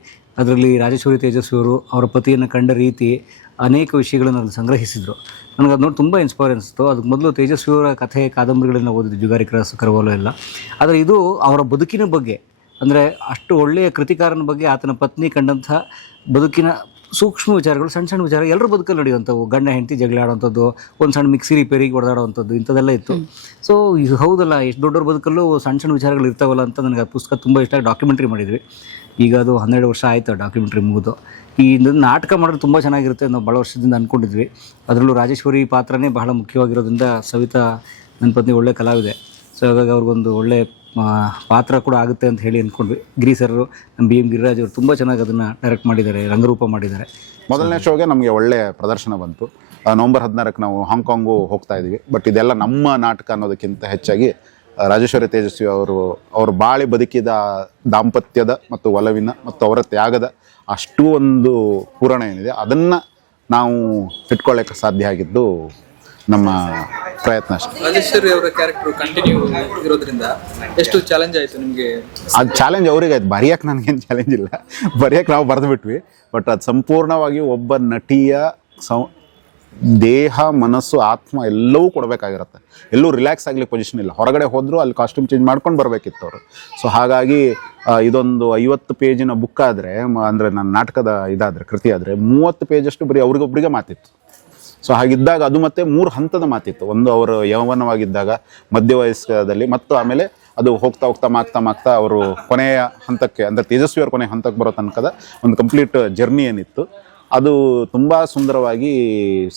ಅದರಲ್ಲಿ ರಾಜೇಶ್ವರಿ ತೇಜಸ್ವಿ ಅವರು ಪತಿಯನ್ನು ಕಂಡ ರೀತಿ ಅನೇಕ ವಿಷಯಗಳನ್ನು ಅಲ್ಲಿ ಸಂಗ್ರಹಿಸಿದರು. ನನಗೆ ಅದು ನೋಡಿ ತುಂಬ ಇನ್ಸ್ಪೈರ್ ಅನಿಸ್ತು ಅದಕ್ಕೆ ಮೊದಲು ತೇಜಸ್ವಿ ಅವರ ಕಥೆ, ಕಾದಂಬರಿಗಳನ್ನು ಓದಿದ್ದು ಜುಗಾರಿ ಕ್ರಾಸ್, ಕರವಲು ಎಲ್ಲ. ಆದರೆ ಇದು ಅವರ ಬದುಕಿನ ಬಗ್ಗೆ, ಅಂದರೆ ಅಷ್ಟು ಒಳ್ಳೆಯ ಕೃತಿಕಾರನ ಬಗ್ಗೆ ಆತನ ಪತ್ನಿ ಕಂಡಂತಹ ಬದುಕಿನ ಸೂಕ್ಷ್ಮ ವಿಚಾರಗಳು ಸಣ್ಣ ಸಣ್ಣ ವಿಚಾರ ಎಲ್ಲರೂ ಬದುಕಲ್ಲಿ ನಡೆಯುವಂಥವು. ಗಂಡ ಹೆಂಡತಿ ಜಗಳ ಆಡುವಂಥದ್ದು ಒಂದು ಸಣ್ಣ ಮಿಕ್ಸಿ ರಿಪೇರಿಗೆ ಹೊಡೆದಾಡುವಂಥದ್ದು ಇಂಥದ್ದೆಲ್ಲ ಇತ್ತು. ಸೊ ಇದು ಹೌದಲ್ಲ ಎಷ್ಟು ದೊಡ್ಡವ್ರ ಬದುಕಲ್ಲೂ ಸಣ್ಣ ಸಣ್ಣ ವಿಚಾರಗಳು ಇರ್ತಾವಲ್ಲ ಅಂತ ನನಗೆ ಆ ಪುಸ್ತಕ ತುಂಬ ಇಷ್ಟ. ಡಾಕ್ಯುಮೆಂಟ್ರಿ ಮಾಡಿದ್ವಿ. ಈಗ ಅದು ಹನ್ನೆರಡು ವರ್ಷ ಆಯಿತು ಡಾಕ್ಯುಮೆಂಟ್ರಿ ಮುಗಿದು. ಈ ನಾಟಕ ಮಾಡೋದು ತುಂಬ ಚೆನ್ನಾಗಿರುತ್ತೆ ನಾವು ಭಾಳ ವರ್ಷದಿಂದ ಅಂದ್ಕೊಂಡಿದ್ವಿ ಅದರಲ್ಲೂ ರಾಜೇಶ್ವರಿ ಪಾತ್ರನೇ ಬಹಳ ಮುಖ್ಯವಾಗಿರೋದ್ರಿಂದ ಸವಿತಾ ನನ್ನ ಪತ್ನಿ ಒಳ್ಳೆ ಕಲಾವಿದೆ. ಸೊ ಹಾಗಾಗಿ ಅವ್ರಿಗೊಂದು ಒಳ್ಳೆ ಪಾತ್ರ ಕೂಡ ಆಗುತ್ತೆ ಅಂತ ಹೇಳಿ ಅಂದ್ಕೊಂಡ್ವಿ ಗಿರಿ ನಮ್ಮ ಬಿ ಎಂ ಗಿರಿರಾಜ್ ಅವರು ತುಂಬ ಚೆನ್ನಾಗಿ ಅದನ್ನು ಡೈರೆಕ್ಟ್ ಮಾಡಿದ್ದಾರೆ ರಂಗರೂಪ ಮಾಡಿದ್ದಾರೆ. ಮೊದಲನೇ ಶೋಗೆ ನಮಗೆ ಒಳ್ಳೆ ಪ್ರದರ್ಶನ ಬಂತು. ನವಂಬರ್ ಹದಿನಾರಕ್ಕೆ ನಾವು ಹಾಂಗ್ಕಾಂಗು ಹೋಗ್ತಾ ಇದ್ದೀವಿ ಬಟ್ ಇದೆಲ್ಲ ನಮ್ಮ ನಾಟಕ ಅನ್ನೋದಕ್ಕಿಂತ ಹೆಚ್ಚಾಗಿ ರಾಜೇಶ್ವರಿ ತೇಜಸ್ವಿ ಅವರು ಅವರು ಬಾಳಿ ಬದುಕಿದ ದಾಂಪತ್ಯದ ಮತ್ತು ಒಲವಿನ ಮತ್ತು ಅವರ ತ್ಯಾಗದ ಅಷ್ಟು ಒಂದು ಪೂರಣ ಏನಿದೆ. ಅದನ್ನು ನಾವು ಇಟ್ಕೊಳ್ಳೋಕ್ಕೆ ಸಾಧ್ಯ ಆಗಿದ್ದು ನಮ್ಮ ಪ್ರಯತ್ನ. ಅಷ್ಟೇ ರಾಜೇಶ್ವರಿ ಅವರ ಕ್ಯಾರೆಕ್ಟರ್ ಕಂಟಿನ್ಯೂ ಇರೋದ್ರಿಂದ ಎಷ್ಟು ಚಾಲೆಂಜ್ ಆಯಿತು ನಿಮಗೆ? ಅದು ಚಾಲೆಂಜ್ ಅವ್ರಿಗೆ ಆಯ್ತು. ಬರೆಯಕ್ಕೆ ನನಗೇನು ಚಾಲೆಂಜ್ ಇಲ್ಲ. ಬರೆಯಕ್ಕೆ ನಾವು ಬರೆದು ಬಿಟ್ವಿ ಬಟ್ ಅದು ಸಂಪೂರ್ಣವಾಗಿ ಒಬ್ಬ ನಟಿಯ ಸಂ ದೇಹ ಮನಸ್ಸು ಆತ್ಮ ಎಲ್ಲವೂ ಕೊಡಬೇಕಾಗಿರುತ್ತೆ. ಎಲ್ಲೂ ರಿಲ್ಯಾಕ್ಸ್ ಆಗಲಿ ಪೊಸಿಷನ್ ಇಲ್ಲ. ಹೊರಗಡೆ ಹೋದರೂ ಅಲ್ಲಿ ಕಾಸ್ಟ್ಯೂಮ್ ಚೇಂಜ್ ಮಾಡ್ಕೊಂಡು ಬರಬೇಕಿತ್ತು ಅವರು. ಸೊ ಹಾಗಾಗಿ ಇದೊಂದು ಐವತ್ತು ಪೇಜಿನ ಬುಕ್ ಆದರೆ ಅಂದರೆ ನನ್ನ ನಾಟಕದ ಇದಾದರೆ ಕೃತಿ ಆದರೆ ಮೂವತ್ತು ಪೇಜಷ್ಟು ಬರೀ ಅವ್ರಿಗೊಬ್ಬರಿಗೆ ಮಾತಿತ್ತು. ಸೊ ಹಾಗಿದ್ದಾಗ ಅದು ಮತ್ತೆ ಮೂರು ಹಂತದ ಮಾತಿತ್ತು. ಒಂದು ಅವರು ಯೌವನವಾಗಿದ್ದಾಗ ಮಧ್ಯವಯಸ್ಕದಲ್ಲಿ ಮತ್ತು ಆಮೇಲೆ ಅದು ಹೋಗ್ತಾ ಹೋಗ್ತಾ ಮಾಗ್ತಾ ಮಾಗ್ತಾ ಅವರು ಕೊನೆಯ ಹಂತಕ್ಕೆ, ಅಂದರೆ ತೇಜಸ್ವಿ ಅವರು ಕೊನೆಯ ಹಂತಕ್ಕೆ ಬರೋ ತನಕದ ಒಂದು ಕಂಪ್ಲೀಟ್ ಜರ್ನಿ ಏನಿತ್ತು. ಅದು ತುಂಬ ಸುಂದರವಾಗಿ